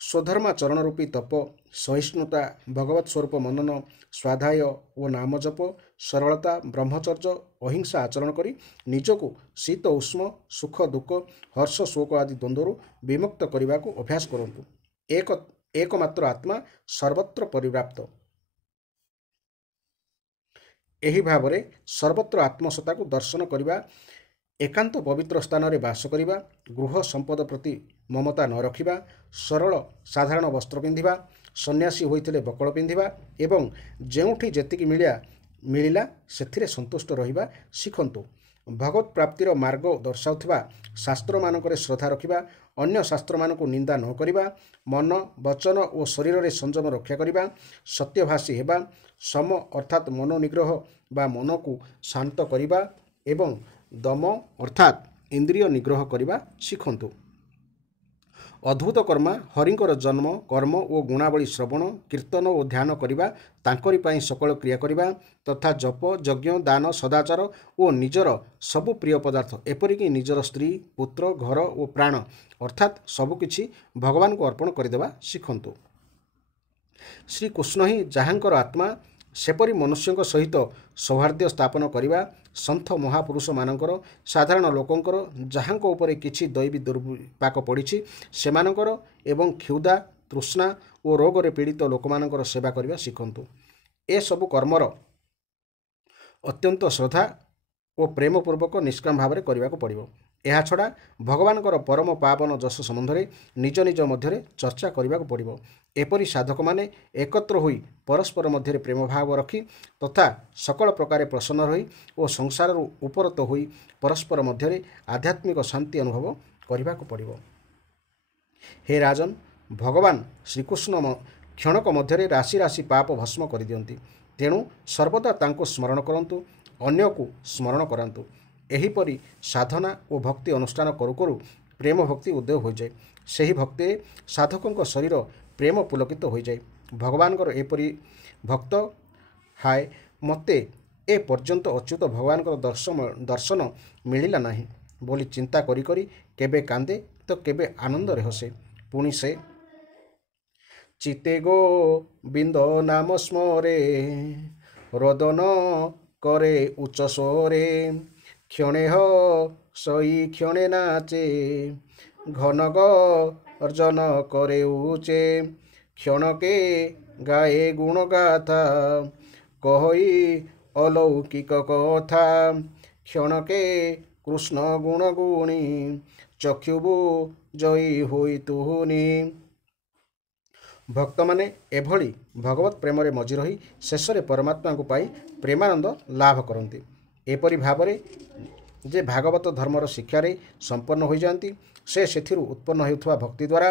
स्वधर्माचरण रूपी तप सहिष्णुता भगवत स्वरूप मनन स्वाध्याय और नाम जप सरलता ब्रह्मचर्य अहिंसा आचरण करी निजको शीत उष्म सुख दुख हर्ष शोक आदि द्वंद्वरु विमुक्त करने को अभ्यास करंतु। एकमात्र आत्मा सर्वत्र परिव्याप्त। एही भावरे सर्वत्र आत्मसत्ता को दर्शन करिबा, एकांत पवित्र स्थान रे बास करिबा, गृह संपद प्रति ममता न रखिबा, सरल साधारण वस्त्र पिंधिबा, सन्यासी होइथिले बकल पिंधिबा एवं जेउठी जेतिकी मिलिला सेथिरे संतुष्ट रहिबा शिखंतु। भगवत प्राप्तिर मार्ग दर्शाउथिबा शास्त्र मानकरे श्रद्धा रखिबा, अन्य शास्त्र मानकु निंदा न करिबा, मन वचन और शरीर रे संयम रक्षा करिबा, सत्यभाषी हेबा, सम अर्थात मनोनिग्रह बा मन को शांत करिबा एवं दम अर्थात इंद्रिय निग्रह करिबा शिखंतु। अद्भुत कर्मा हरिंकर जन्म कर्म और गुणावली श्रवण कीर्तन और ध्यान करिबा, तांकरी पाई सकल क्रिया करिबा तथा जप यज्ञ दान सदाचार और निजर सबु प्रिय पदार्थ एपरिकी निजर स्त्री पुत्र घर और प्राण अर्थात सबुकिछि भगवान को अर्पण करदेवा शिखंतु। श्री कृष्ण ही जहाँकर आत्मा सेपरी मनुष्यों सहित सौहार्द्य स्थापन करने सन्थ महापुरुष मानकर साधारण लोकंकर जहाँ उपरे किछि दैवी दुर्विपाक पड़ी सेमानकर एवं क्षुधा तृष्णा और रोग रे पीड़ित लोकमानकर सेवा करने शिखंतु। ए सबु कर्मर अत्यंत श्रद्धा और प्रेमपूर्वक निष्काम भाव में करने को पड़ो। ଏହାଛଡ଼ା ଭଗବାନଙ୍କର ପରମ ପାବନ ଯଶ ସମ୍ବନ୍ଧରେ ନିଜ ନିଜ ମଧ୍ୟରେ ଚର୍ଚ୍ଚା କରିବାକୁ ପଡ଼ିବ। ଏପରି ସାଧକମାନେ ଏକତ୍ର ହୋଇ ପରସ୍ପର ମଧ୍ୟରେ ପ୍ରେମ ଭାବ ରଖି ତଥା ସକଳ ପ୍ରକାରେ ପ୍ରସନ୍ନ ରହି ଓ ସଂସାରରୁ ଉପରତ ହୋଇ ପରସ୍ପର ମଧ୍ୟରେ ଆଧ୍ୟାତ୍ମିକ ଶାନ୍ତି ଅନୁଭବ କରିବାକୁ ପଡ଼ିବ। ହେ ରାଜନ, ଭଗବାନ ଶ୍ରୀକୃଷ୍ଣ କ୍ଷଣକ ମଧ୍ୟରେ ରାଶି ରାଶି ପାପ ଭସ୍ମ କରିଦିଅନ୍ତି। ତେଣୁ ସର୍ବଦା ତାଙ୍କୁ ସ୍ମରଣ କରନ୍ତୁ, ଅନ୍ୟକୁ ସ୍ମରଣ କରାନ୍ତୁ। ଏହିପରି ସାଧନା ଓ ଭକ୍ତି ଅନୁଷ୍ଠାନ କରୁ କରୁ ପ୍ରେମ ଭକ୍ତି ଉଦୟ ହୋଇଯାଏ। ସେହି ଭକ୍ତିରେ ସାଧକଙ୍କ ଶରୀର ପ୍ରେମ ପୁଲକିତ ହୋଇଯାଏ। ଭଗବାନଙ୍କର ଏପରି ଭକ୍ତ, ହାୟ ମୋତେ ଏ ପର୍ଯ୍ୟନ୍ତ ଅଚ୍ୟୁତ ଭଗବାନଙ୍କର ଦର୍ଶନ ମିଳିଲା ନାହିଁ ବୋଲି ଚିନ୍ତା କରି କରି କେବେ କାନ୍ଦେ ତ କେବେ ଆନନ୍ଦରେ ହସେ। ପୁଣି ସେ ଚିତେ ଗୋବିନ୍ଦ ନାମ ସ୍ମରେ ରୋଦନ କରେ ଉଚ୍ଚ ସ୍ୱରେ କ୍ଷଣେ ହସଇ କ୍ଷଣେ ନାଚେ ଘନ ଗର୍ଜନ করে উচে ক্ষণকে গায়ে গুণগাথা কহই অলৌকিক কথা ক্ষণকে কৃষ্ণ গুণগুণী চক্ষুবু জয়ী ହୋଇ ତୁହୁନି। ଭକ୍ତମାନେ ଏଭଳି ଭଗବତ ପ୍ରେମରେ ମଜି ରହି ଶେଷରେ ପରମାତ୍ମାଙ୍କୁ ପାଇ ପ୍ରେମାନନ୍ଦ ଲାଭ କରନ୍ତି। ଏପରି ଭାବରେ ଯେ ଭାଗବତ ଧର୍ମର ଶିକ୍ଷାରେ ସମ୍ପନ୍ନ ହୋଇଯାଆନ୍ତି, ସେ ସେଥିରୁ ଉତ୍ପନ୍ନ ହେଉଥିବା ଭକ୍ତି ଦ୍ୱାରା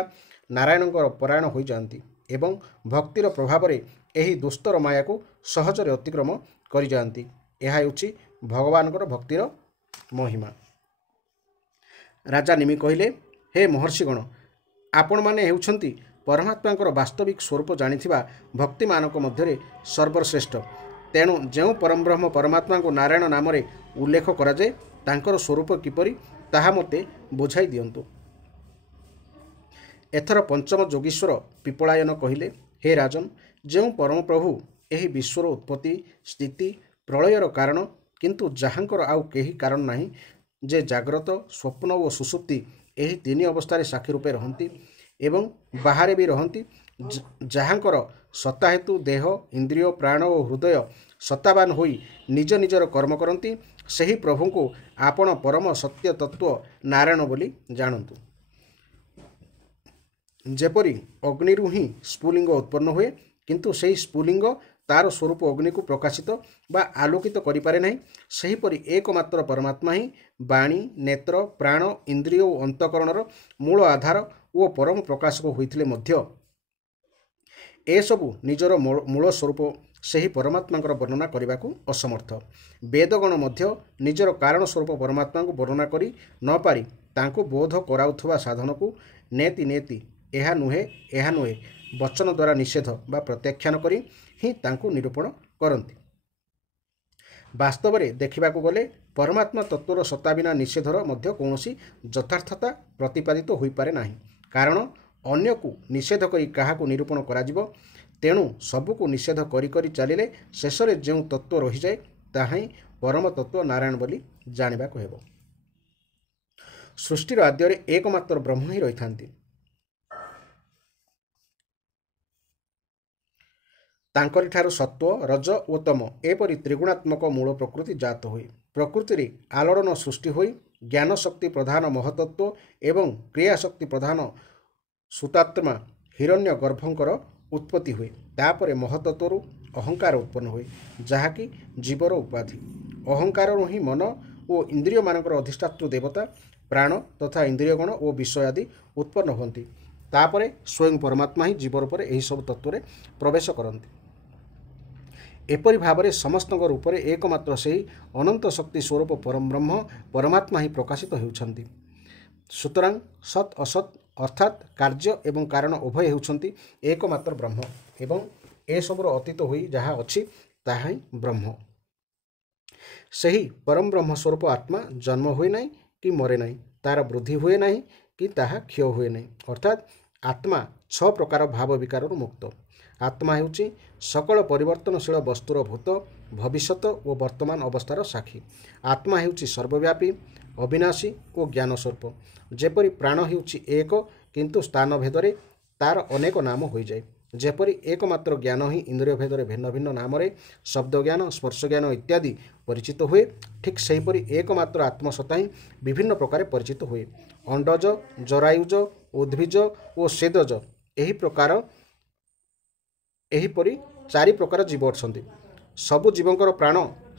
ନାରାୟଣଙ୍କର ପରାୟଣ ହୋଇଯାଆନ୍ତି ଏବଂ ଭକ୍ତିର ପ୍ରଭାବରେ ଏହି ଦୁସ୍ତର ମାୟାକୁ ସହଜରେ ଅତିକ୍ରମ କରିଯାଆନ୍ତି। ଏହା ହେଉଛି ଭଗବାନଙ୍କର ଭକ୍ତିର ମହିମା। ରାଜା ନିମି କହିଲେ, ହେ ମହର୍ଷିଗଣ, ଆପଣମାନେ ହେଉଛନ୍ତି ପରମାତ୍ମାଙ୍କର ବାସ୍ତବିକ ସ୍ୱରୂପ ଜାଣିଥିବା ଭକ୍ତିମାନଙ୍କ ମଧ୍ୟରେ ସର୍ବଶ୍ରେଷ୍ଠ। ତେଣୁ ଯେଉଁ ପରମବ୍ରହ୍ମ ପରମାତ୍ମାଙ୍କୁ ନାରାୟଣ ନାମରେ ଉଲ୍ଲେଖ କରାଯାଏ, ତାଙ୍କର ସ୍ୱରୂପ କିପରି ତାହା ମୋତେ ବୁଝାଇ ଦିଅନ୍ତୁ। ଏଥର ପଞ୍ଚମ ଯୋଗୀଶ୍ୱର ପିପଳାୟନ କହିଲେ, ହେ ରାଜନ, ଯେଉଁ ପରମପ୍ରଭୁ ଏହି ବିଶ୍ୱର ଉତ୍ପତ୍ତି, ସ୍ଥିତି, ପ୍ରଳୟର କାରଣ, କିନ୍ତୁ ଯାହାଙ୍କର ଆଉ କେହି କାରଣ ନାହିଁ, ଯେ ଜାଗ୍ରତ, ସ୍ୱପ୍ନ ଓ ସୁଷୁପ୍ତି ଏହି ତିନି ଅବସ୍ଥାରେ ସାକ୍ଷୀ ରୂପେ ରହନ୍ତି ଏବଂ ବାହାରେ ବି ରହନ୍ତି, ଯାହାଙ୍କର ସତ୍ତା ହେତୁ ଦେହ, ଇନ୍ଦ୍ରିୟ, ପ୍ରାଣ ଓ ହୃଦୟ ସତ୍ତାବାନ ହୋଇ ନିଜ ନିଜର କର୍ମ କରନ୍ତି, ସେହି ପ୍ରଭୁଙ୍କୁ ଆପଣ ପରମ ସତ୍ୟ ତତ୍ତ୍ୱ ନାରାୟଣ ବୋଲି ଜାଣନ୍ତୁ। ଯେପରି ଅଗ୍ନିରୁ ହିଁ ସ୍ଫୁଲିଙ୍ଗ ଉତ୍ପନ୍ନ ହୁଏ, କିନ୍ତୁ ସେହି ସ୍ଫୁଲିଙ୍ଗ ତାର ସ୍ୱରୂପ ଅଗ୍ନିକୁ ପ୍ରକାଶିତ ବା ଆଲୋକିତ କରିପାରେ ନାହିଁ, ସେହିପରି ଏକମାତ୍ର ପରମାତ୍ମା ହିଁ ବାଣୀ, ନେତ୍ର, ପ୍ରାଣ, ଇନ୍ଦ୍ରିୟ ଓ ଅନ୍ତଃକରଣର ମୂଳ ଆଧାର ଓ ପରମ ପ୍ରକାଶକ ହୋଇଥିଲେ ମଧ୍ୟ ଏସବୁ ନିଜର ମୂଳ ସ୍ୱରୂପ ସେହି ପରମାତ୍ମାଙ୍କର ବର୍ଣ୍ଣନା କରିବାକୁ ଅସମର୍ଥ। ବେଦଗଣ ମଧ୍ୟ ନିଜର କାରଣ ସ୍ୱରୂପ ପରମାତ୍ମାଙ୍କୁ ବର୍ଣ୍ଣନା କରି ନ ପାରି ତାଙ୍କୁ ବୋଧ କରାଉଥିବା ସାଧନକୁ ନେତି ନେତି ଏହା ନୁହେଁ ବଚନ ଦ୍ୱାରା ନିଷେଧ ବା ପ୍ରତ୍ୟାଖ୍ୟାନ କରି ହିଁ ତାଙ୍କୁ ନିରୂପଣ କରନ୍ତି। ବାସ୍ତବରେ ଦେଖିବାକୁ ଗଲେ ପରମାତ୍ମା ତତ୍ତ୍ୱର ସତ୍ତା ବିନା ନିଷେଧର ମଧ୍ୟ କୌଣସି ଯଥାର୍ଥତା ପ୍ରତିପାଦିତ ହୋଇପାରେ ନାହିଁ। କାରଣ ଅନ୍ୟକୁ ନିଷେଧ କରି କାହାକୁ ନିରୂପଣ କରାଯିବ? ତେଣୁ ସବୁକୁ ନିଷେଧ କରି କରି ଚାଲିଲେ ଶେଷରେ ଯେଉଁ ତତ୍ତ୍ୱ ରହିଯାଏ, ତାହା ହିଁ ପରମ ତତ୍ତ୍ୱ ନାରାୟଣ ବୋଲି ଜାଣିବାକୁ ହେବ। ସୃଷ୍ଟିର ଆଦ୍ୟରେ ଏକମାତ୍ର ବ୍ରହ୍ମ ହିଁ ରହିଥାନ୍ତି। ତାଙ୍କରିଠାରୁ ସତ୍ତ୍ୱ, ରଜ ଓ ତମ ଏପରି ତ୍ରିଗୁଣାତ୍ମକ ମୂଳ ପ୍ରକୃତି ଜାତ ହୁଏ। ପ୍ରକୃତିରେ ଆଲୋଡ଼ନ ସୃଷ୍ଟି ହୋଇ ଜ୍ଞାନ ଶକ୍ତି ପ୍ରଧାନ ମହତତ୍ତ୍ୱ ଏବଂ କ୍ରିୟାଶକ୍ତି ପ୍ରଧାନ ସୁତାତ୍ମା ହିରଣ୍ୟ ଗର୍ଭଙ୍କର ଉତ୍ପତ୍ତି ହୁଏ। ତାପରେ ମହତତ୍ତ୍ୱରୁ ଅହଙ୍କାର ଉତ୍ପନ୍ନ ହୁଏ, ଯାହାକି ଜୀବର ଉପାଧି। ଅହଙ୍କାରରୁ ହିଁ ମନ ଓ ଇନ୍ଦ୍ରିୟମାନଙ୍କର ଅଧିଷ୍ଠାତୃ ଦେବତା, ପ୍ରାଣ ତଥା ଇନ୍ଦ୍ରିୟଗଣ ଓ ବିଷୟ ଆଦି ଉତ୍ପନ୍ନ ହୁଅନ୍ତି। ତାପରେ ସ୍ୱୟଂ ପରମାତ୍ମା ହିଁ ଜୀବ ରୂପରେ ଏହିସବୁ ତତ୍ତ୍ୱରେ ପ୍ରବେଶ କରନ୍ତି। ଏପରି ଭାବରେ ସମସ୍ତଙ୍କ ରୂପରେ ଏକମାତ୍ର ସେହି ଅନନ୍ତ ଶକ୍ତି ସ୍ୱରୂପ ପରମବ୍ରହ୍ମ ପରମାତ୍ମା ହିଁ ପ୍ରକାଶିତ ହେଉଛନ୍ତି। ସୁତରାଂ ସତ୍ ଅସତ୍ ଅର୍ଥାତ୍ କାର୍ଯ୍ୟ ଏବଂ କାରଣ ଉଭୟ ହେଉଛନ୍ତି ଏକମାତ୍ର ବ୍ରହ୍ମ ଏବଂ ଏସବୁର ଅତୀତ ହୋଇ ଯାହା ଅଛି ତାହା ହିଁ ବ୍ରହ୍ମ। ସେହି ପରମବ୍ରହ୍ମ ସ୍ୱରୂପ ଆତ୍ମା ଜନ୍ମ ହୁଏ ନାହିଁ କି ମରେ ନାହିଁ, ତାର ବୃଦ୍ଧି ହୁଏ ନାହିଁ କି ତାହା କ୍ଷୟ ହୁଏ ନାହିଁ। ଅର୍ଥାତ୍ ଆତ୍ମା 6 ପ୍ରକାର ଭାବ ବିକାରରୁ ମୁକ୍ତ। ଆତ୍ମା ହେଉଛି ସକଳ ପରିବର୍ତ୍ତନଶୀଳ ବସ୍ତୁର ଭୂତ, ଭବିଷ୍ୟତ ଓ ବର୍ତ୍ତମାନ ଅବସ୍ଥାର ସାକ୍ଷୀ। ଆତ୍ମା ହେଉଛି ସର୍ବବ୍ୟାପୀ, ଅବିନାଶୀ ଓ ଜ୍ଞାନ ସ୍ୱରୂପ। ଯେପରି ପ୍ରାଣ ହେଉଛି ଏକ, କିନ୍ତୁ ସ୍ଥାନ ଭେଦରେ ତାର ଅନେକ ନାମ ହୋଇଯାଏ। ଯେପରି ଏକମାତ୍ର ଜ୍ଞାନ ହିଁ ଇନ୍ଦ୍ରିୟ ଭେଦରେ ଭିନ୍ନ ଭିନ୍ନ ନାମରେ ଶବ୍ଦ ଜ୍ଞାନ, ସ୍ପର୍ଶ ଜ୍ଞାନ ଇତ୍ୟାଦି ପରିଚିତ ହୁଏ, ଠିକ୍ ସେହିପରି ଏକମାତ୍ର ଆତ୍ମସତ୍ତା ହିଁ ବିଭିନ୍ନ ପ୍ରକାର ପରିଚିତ ହୁଏ। ଅଣ୍ଡଜ, ଜରାୟୁଜ, ଉଦ୍ଭିଜ ଓ ସ୍ୱେଦଜ ଏହିପରି 4 ପ୍ରକାର ଜୀବ ଅଛନ୍ତି। ସବୁ ଜୀବଙ୍କର ପ୍ରାଣ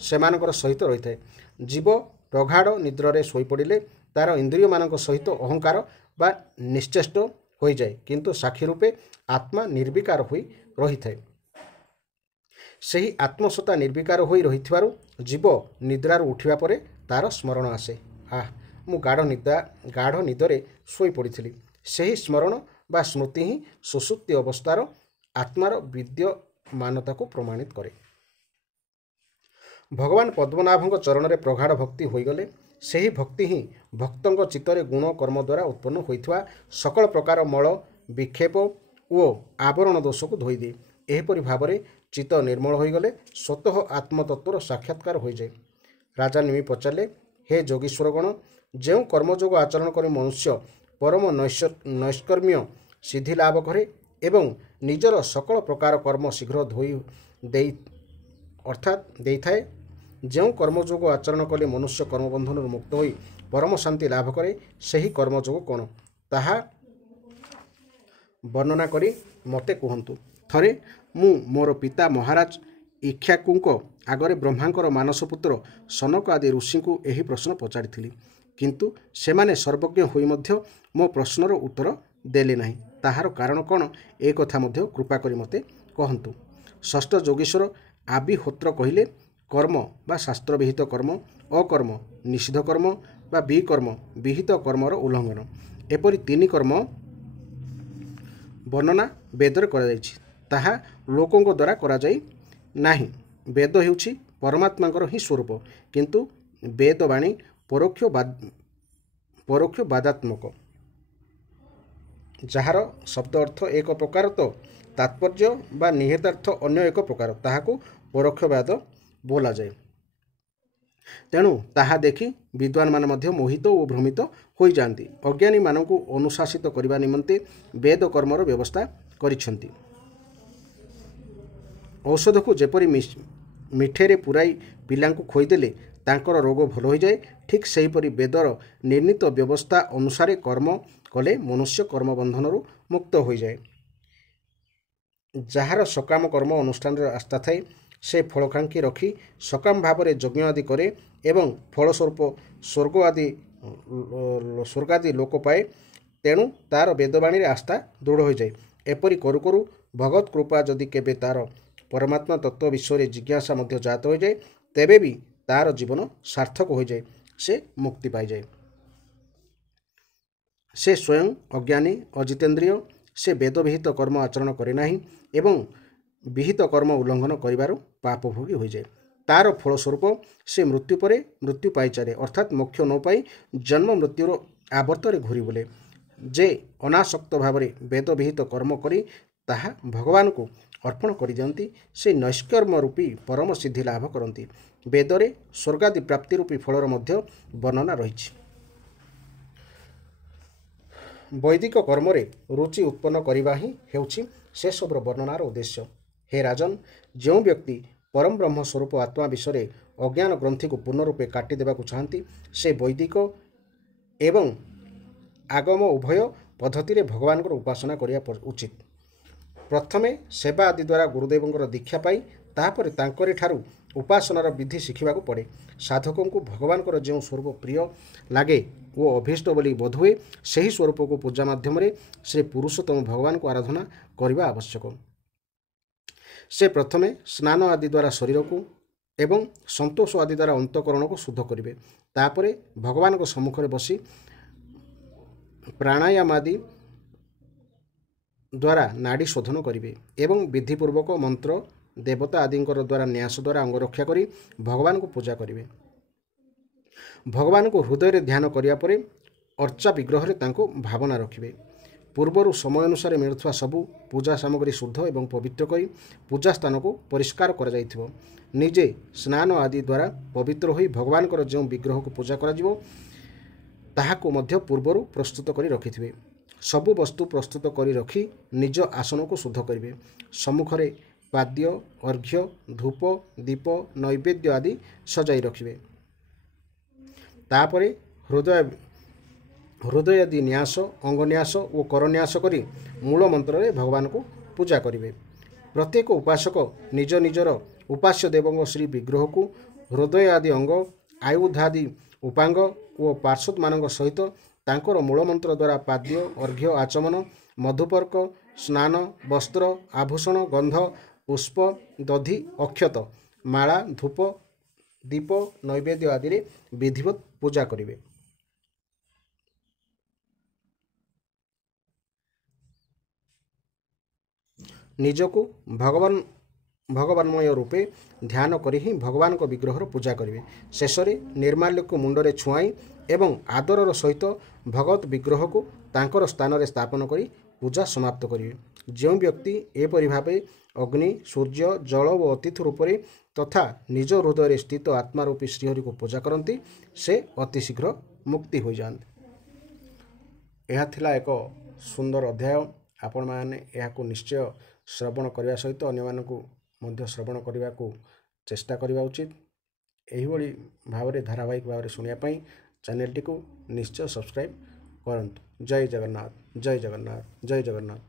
ସେମାନଙ୍କର ସହିତ ରହିଥାଏ। ଜୀବ ପ୍ରଗାଢ଼ ନିଦ୍ରାରେ ଶୋଇପଡ଼ିଲେ ତାର ଇନ୍ଦ୍ରିୟମାନଙ୍କ ସହିତ ଅହଙ୍କାର ବା ନିଶ୍ଚେଷ୍ଟ ହୋଇଯାଏ, କିନ୍ତୁ ସାକ୍ଷୀ ରୂପେ ଆତ୍ମା ନିର୍ବିକାର ହୋଇ ରହିଥାଏ। ସେହି ଆତ୍ମସତ୍ତା ନିର୍ବିକାର ହୋଇ ରହିଥିବାରୁ ଜୀବ ନିଦ୍ରାରୁ ଉଠିବା ପରେ ତାର ସ୍ମରଣ ଆସେ, ମୁଁ ଗାଢ଼ ନିଦରେ ଶୋଇପଡ଼ିଥିଲି। ସେହି ସ୍ମରଣ ବା ସ୍ମୃତି ହିଁ ସୁଷୁପ୍ତି ଅବସ୍ଥାର ଆତ୍ମାର ବିଦ୍ୟମାନତାକୁ ପ୍ରମାଣିତ କରେ। ଭଗବାନ ପଦ୍ମନାଭଙ୍କ ଚରଣରେ ପ୍ରଗାଢ଼ ଭକ୍ତି ହୋଇଗଲେ ସେହି ଭକ୍ତି ହିଁ ଭକ୍ତଙ୍କ ଚିତ୍ତରେ ଗୁଣ କର୍ମ ଦ୍ୱାରା ଉତ୍ପନ୍ନ ହୋଇଥିବା ସକଳ ପ୍ରକାର ମଳ, ବିକ୍ଷେପ ଓ ଆବରଣ ଦୋଷକୁ ଧୋଇଦିଏ। ଏହିପରି ଭାବରେ ଚିତ୍ତ ନିର୍ମଳ ହୋଇଗଲେ ସ୍ୱତଃ ଆତ୍ମତତ୍ତ୍ୱର ସାକ୍ଷାତକାର ହୋଇଯାଏ। ରାଜା ନିମି ପଚାରିଲେ, ହେ ଯୋଗୀଶ୍ୱରଗଣ, ଯେଉଁ କର୍ମଯୋଗ ଆଚରଣ କରି ମନୁଷ୍ୟ ପରମ ନୈଷ୍କର୍ମ୍ୟ ସିଦ୍ଧି ଲାଭ କରେ ଏବଂ ନିଜର ସକଳ ପ୍ରକାର କର୍ମ ଶୀଘ୍ର ଦେଇଥାଏ, ଯେଉଁ କର୍ମଯୋଗ ଆଚରଣ କଲେ ମନୁଷ୍ୟ କର୍ମବନ୍ଧନରୁ ମୁକ୍ତ ହୋଇ ପରମ ଶାନ୍ତି ଲାଭ କରେ, ସେହି କର୍ମଯୋଗ କ'ଣ, ତାହା ବର୍ଣ୍ଣନା କରି ମୋତେ କୁହନ୍ତୁ। ଥରେ ମୁଁ ମୋର ପିତା ମହାରାଜ ଇକ୍ଷ୍ୱାକୁଙ୍କ ଆଗରେ ବ୍ରହ୍ମାଙ୍କର ମାନସପୁତ୍ର ସନକ ଆଦି ଋଷିଙ୍କୁ ଏହି ପ୍ରଶ୍ନ ପଚାରିଥିଲି, କିନ୍ତୁ ସେମାନେ ସର୍ବଜ୍ଞ ହୋଇ ମଧ୍ୟ ମୋ ପ୍ରଶ୍ନର ଉତ୍ତର ଦେଲେ ନାହିଁ। ତାହାର କାରଣ କ'ଣ, ଏ କଥା ମଧ୍ୟ କୃପା କରି ମୋତେ କହନ୍ତୁ। ଷଷ୍ଠ ଯୋଗୀଶ୍ୱର ଆବିହୋତ୍ର କହିଲେ, କର୍ମ ବା ଶାସ୍ତ୍ରବିହିତ କର୍ମ, ଅକର୍ମ, ନିଷିଦ୍ଧ କର୍ମ ବା ବିକର୍ମ, ବିହିତ କର୍ମର ଉଲ୍ଲଙ୍ଘନ, ଏପରି 3 କର୍ମ ବର୍ଣ୍ଣନା ବେଦରେ କରାଯାଇଛି। ତାହା ଲୋକଙ୍କ ଦ୍ୱାରା କରାଯାଇ ନାହିଁ। ବେଦ ହେଉଛି ପରମାତ୍ମାଙ୍କର ହିଁ ସ୍ୱରୂପ, କିନ୍ତୁ ବେଦବାଣୀ ପରୋକ୍ଷ ବାଦାତ୍ମକ, ଯାହାର ଶବ୍ଦ ଅର୍ଥ ଏକ ପ୍ରକାର ତ ତାତ୍ପର୍ଯ୍ୟ ବା ନିହିତାର୍ଥ ଅନ୍ୟ ଏକ ପ୍ରକାର, ତାହାକୁ ପରୋକ୍ଷବାଦ ବୋଲାଯାଏ। ତେଣୁ ତାହା ଦେଖି ବିଦ୍ୱାନମାନେ ମଧ୍ୟ ମୋହିତ ଓ ଭ୍ରମିତ ହୋଇଯାଆନ୍ତି। ଅଜ୍ଞାନୀମାନଙ୍କୁ ଅନୁଶାସିତ କରିବା ନିମନ୍ତେ ବେଦ କର୍ମର ବ୍ୟବସ୍ଥା କରିଛନ୍ତି। ଔଷଧକୁ ଯେପରି ମିଠେରେ ପୂରାଇ ପିଲାଙ୍କୁ ଖୋଇଦେଲେ ତାଙ୍କର ରୋଗ ଭଲ ହୋଇଯାଏ, ଠିକ୍ ସେହିପରି ବେଦର ନିର୍ଣ୍ଣିତ ବ୍ୟବସ୍ଥା ଅନୁସାରେ କର୍ମ କଲେ ମନୁଷ୍ୟ କର୍ମବନ୍ଧନରୁ ମୁକ୍ତ ହୋଇଯାଏ। ଯାହାର ସକାମ କର୍ମ ଅନୁଷ୍ଠାନରେ ଆସ୍ଥା ଥାଏ, ସେ ଫଳକାଙ୍କ୍ଷୀ ରଖି ସକାମ ଭାବରେ ଯଜ୍ଞ ଆଦି କରେ ଏବଂ ଫଳସ୍ୱରୂପ ସ୍ୱର୍ଗାଦି ଲୋକ ପାଏ। ତେଣୁ ତାର ବେଦବାଣୀରେ ଆସ୍ଥା ଦୃଢ଼ ହୋଇଯାଏ। ଏପରି କରୁ କରୁ ଭଗବତ କୃପା ଯଦି କେବେ ତାର ପରମାତ୍ମା ତତ୍ତ୍ୱ ବିଷୟରେ ଜିଜ୍ଞାସା ମଧ୍ୟ ଜାତ ହୋଇଯାଏ, ତେବେ ବି ତାର ଜୀବନ ସାର୍ଥକ ହୋଇଯାଏ, ସେ ମୁକ୍ତି ପାଇଯାଏ। ସେ ସ୍ୱୟଂ ଅଜ୍ଞାନୀ, ଅଜିତେନ୍ଦ୍ରିୟ, ସେ ବେଦବିହିତ କର୍ମ ଆଚରଣ କରେ ନାହିଁ ଏବଂ ବିହିତ କର୍ମ ଉଲ୍ଲଙ୍ଘନ କରିବାରୁ ପାପଭୋଗୀ ହୋଇଯାଏ। ତାର ଫଳସ୍ୱରୂପ ସେ ମୃତ୍ୟୁ ପରେ ମୃତ୍ୟୁ ପାଇଚାଲେ, ଅର୍ଥାତ୍ ମୋକ୍ଷ ନ ପାଇ ଜନ୍ମ ମୃତ୍ୟୁର ଆବର୍ତ୍ତରେ ଘୂରି ବୁଲେ। ଯେ ଅନାସକ୍ତ ଭାବରେ ବେଦବିହିତ କର୍ମ କରି ତାହା ଭଗବାନଙ୍କୁ ଅର୍ପଣ କରିଦିଅନ୍ତି, ସେ ନୈଷ୍କର୍ମ ରୂପୀ ପରମ ସିଦ୍ଧି ଲାଭ କରନ୍ତି। ବେଦରେ ସ୍ୱର୍ଗାଦି ପ୍ରାପ୍ତି ରୂପୀ ଫଳର ମଧ୍ୟ ବର୍ଣ୍ଣନା ରହିଛି। ବୈଦିକ କର୍ମରେ ରୁଚି ଉତ୍ପନ୍ନ କରିବା ହିଁ ହେଉଛି ସେସବୁର ବର୍ଣ୍ଣନାର ଉଦ୍ଦେଶ୍ୟ। ହେ ରାଜନ୍, ଯେଉଁ ବ୍ୟକ୍ତି ପରମ ବ୍ରହ୍ମ ସ୍ୱରୂପ ଆତ୍ମା ବିଷୟରେ ଅଜ୍ଞାନ ଗ୍ରନ୍ଥିକୁ ପୂର୍ଣ୍ଣ ରୂପେ କାଟିଦେବାକୁ ଚାହାନ୍ତି, ସେ ବୈଦିକ ଏବଂ ଆଗମ ଉଭୟ ପଦ୍ଧତିରେ ଭଗବାନଙ୍କର ଉପାସନା କରିବା ଉଚିତ। ପ୍ରଥମେ ସେବା ଆଦି ଦ୍ୱାରା ଗୁରୁଦେବଙ୍କର ଦୀକ୍ଷା ପାଇ ତାହାପରେ ତାଙ୍କରି ଠାରୁ ଉପାସନାର ବିଧି ଶିଖିବାକୁ ପଡ଼େ। ସାଧକଙ୍କୁ ଭଗବାନଙ୍କର ଯେଉଁ ସ୍ୱରୂପ ପ୍ରିୟ ଲାଗେ ଓ ଅଭୀଷ୍ଟ ବୋଲି ବୋଧହୁଏ, ସେହି ସ୍ୱରୂପକୁ ପୂଜା ମାଧ୍ୟମରେ ସେ ପୁରୁଷୋତ୍ତମ ଭଗବାନଙ୍କୁ ଆରାଧନା କରିବା ଆବଶ୍ୟକ। ସେ ପ୍ରଥମେ ସ୍ନାନ ଆଦି ଦ୍ୱାରା ଶରୀରକୁ ଏବଂ ସନ୍ତୋଷ ଆଦି ଦ୍ୱାରା ଅନ୍ତଃକରଣକୁ ଶୁଦ୍ଧ କରିବେ। ତାପରେ ଭଗବାନଙ୍କ ସମ୍ମୁଖରେ ବସି ପ୍ରାଣାୟାମ ଆଦି ଦ୍ୱାରା ନାଡ଼ି ଶୋଧନ କରିବେ ଏବଂ ବିଧିପୂର୍ବକ ମନ୍ତ୍ର, ଦେବତା ଆଦିଙ୍କର ଦ୍ୱାରା ନ୍ୟାସ ଦ୍ୱାରା ଅଙ୍ଗରକ୍ଷା କରି ଭଗବାନଙ୍କୁ ପୂଜା କରିବେ। ଭଗବାନଙ୍କୁ ହୃଦୟରେ ଧ୍ୟାନ କରିବା ପରେ ଅର୍ଚ୍ଚା ବିଗ୍ରହରେ ତାଙ୍କୁ ଭାବନା ରଖିବେ। ପୂର୍ବରୁ ସମୟ ଅନୁସାରେ ମିଳୁଥିବା ସବୁ ପୂଜା ସାମଗ୍ରୀ ଶୁଦ୍ଧ ଏବଂ ପବିତ୍ର କରି ପୂଜା ସ୍ଥାନକୁ ପରିଷ୍କାର କରାଯାଇଥିବ। ନିଜେ ସ୍ନାନ ଆଦି ଦ୍ୱାରା ପବିତ୍ର ହୋଇ ଭଗବାନଙ୍କର ଯେଉଁ ବିଗ୍ରହକୁ ପୂଜା କରାଯିବ, ତାହାକୁ ମଧ୍ୟ ପୂର୍ବରୁ ପ୍ରସ୍ତୁତ କରି ରଖିଥିବେ। ସବୁ ବସ୍ତୁ ପ୍ରସ୍ତୁତ କରି ରଖି ନିଜ ଆସନକୁ ଶୁଦ୍ଧ କରିବେ। ସମ୍ମୁଖରେ ପାଦ୍ୟ, ଅର୍ଘ୍ୟ, ଧୂପ, ଦୀପ, ନୈବେଦ୍ୟ ଆଦି ସଜାଇ ରଖିବେ। ତାପରେ ହୃଦୟାଦି ନ୍ୟାସ, ଅଙ୍ଗନ୍ୟାସ ଓ କରନ୍ୟାସ କରି ମୂଳ ମନ୍ତ୍ରରେ ଭଗବାନଙ୍କୁ ପୂଜା କରିବେ। ପ୍ରତ୍ୟେକ ଉପାସକ ନିଜ ନିଜର ଉପାସ୍ୟ ଦେବଙ୍କ ଶ୍ରୀ ବିଗ୍ରହକୁ ହୃଦୟ ଆଦି ଅଙ୍ଗ, ଆୟୁଧାଦି ଉପାଙ୍ଗ ଓ ପାର୍ଶ୍ୱଦମାନଙ୍କ ସହିତ ତାଙ୍କର ମୂଳମନ୍ତ୍ର ଦ୍ୱାରା ପାଦ୍ୟ, ଅର୍ଘ୍ୟ ଆଚମନ, ମଧୁପର୍କ, ସ୍ନାନ, ବସ୍ତ୍ର, ଆଭୂଷଣ, ଗନ୍ଧ, ପୁଷ୍ପ, ଦଧି, ଅକ୍ଷତ, ମାଳା, ଧୂପ, ଦୀପ, ନୈବେଦ୍ୟ ଆଦିରେ ବିଧିବତ ପୂଜା କରିବେ। ନିଜକୁ ଭଗବାନମୟ ରୂପେ ଧ୍ୟାନ କରି ହିଁ ଭଗବାନଙ୍କ ବିଗ୍ରହର ପୂଜା କରିବେ। ଶେଷରେ ନିର୍ମାଲ୍ୟକୁ ମୁଣ୍ଡରେ ଛୁଆଇଁ ଏବଂ ଆଦରର ସହିତ ଭଗବତ ବିଗ୍ରହକୁ ତାଙ୍କର ସ୍ଥାନରେ ସ୍ଥାପନ କରି ପୂଜା ସମାପ୍ତ କରିବେ। ଯେଉଁ ବ୍ୟକ୍ତି ଏପରି ଭାବେ ଅଗ୍ନି, ସୂର୍ଯ୍ୟ, ଜଳ ଓ ଅତିଥି ରୂପରେ ତଥା ନିଜ ହୃଦୟରେ ସ୍ଥିତ ଆତ୍ମାରୂପୀ ଶ୍ରୀହରିକୁ ପୂଜା କରନ୍ତି, ସେ ଅତିଶୀଘ୍ର ମୁକ୍ତି ହୋଇଯାଆନ୍ତି। ଏହା ଥିଲା ଏକ ସୁନ୍ଦର ଅଧ୍ୟାୟ। ଆପଣମାନେ ଏହାକୁ ନିଶ୍ଚୟ ଶ୍ରବଣ କରିବା ସହିତ ଅନ୍ୟମାନଙ୍କୁ ମଧ୍ୟ ଶ୍ରବଣ କରିବାକୁ ଚେଷ୍ଟା କରିବା ଉଚିତ। ଏହିଭଳି ଭାବରେ ଧାରାବାହିକ ଭାବରେ ଶୁଣିବା ପାଇଁ ଚ୍ୟାନେଲଟିକୁ ନିଶ୍ଚୟ ସବସ୍କ୍ରାଇବ୍ କରନ୍ତୁ। ଜୟ ଜଗନ୍ନାଥ, ଜୟ ଜଗନ୍ନାଥ, ଜୟ ଜଗନ୍ନାଥ।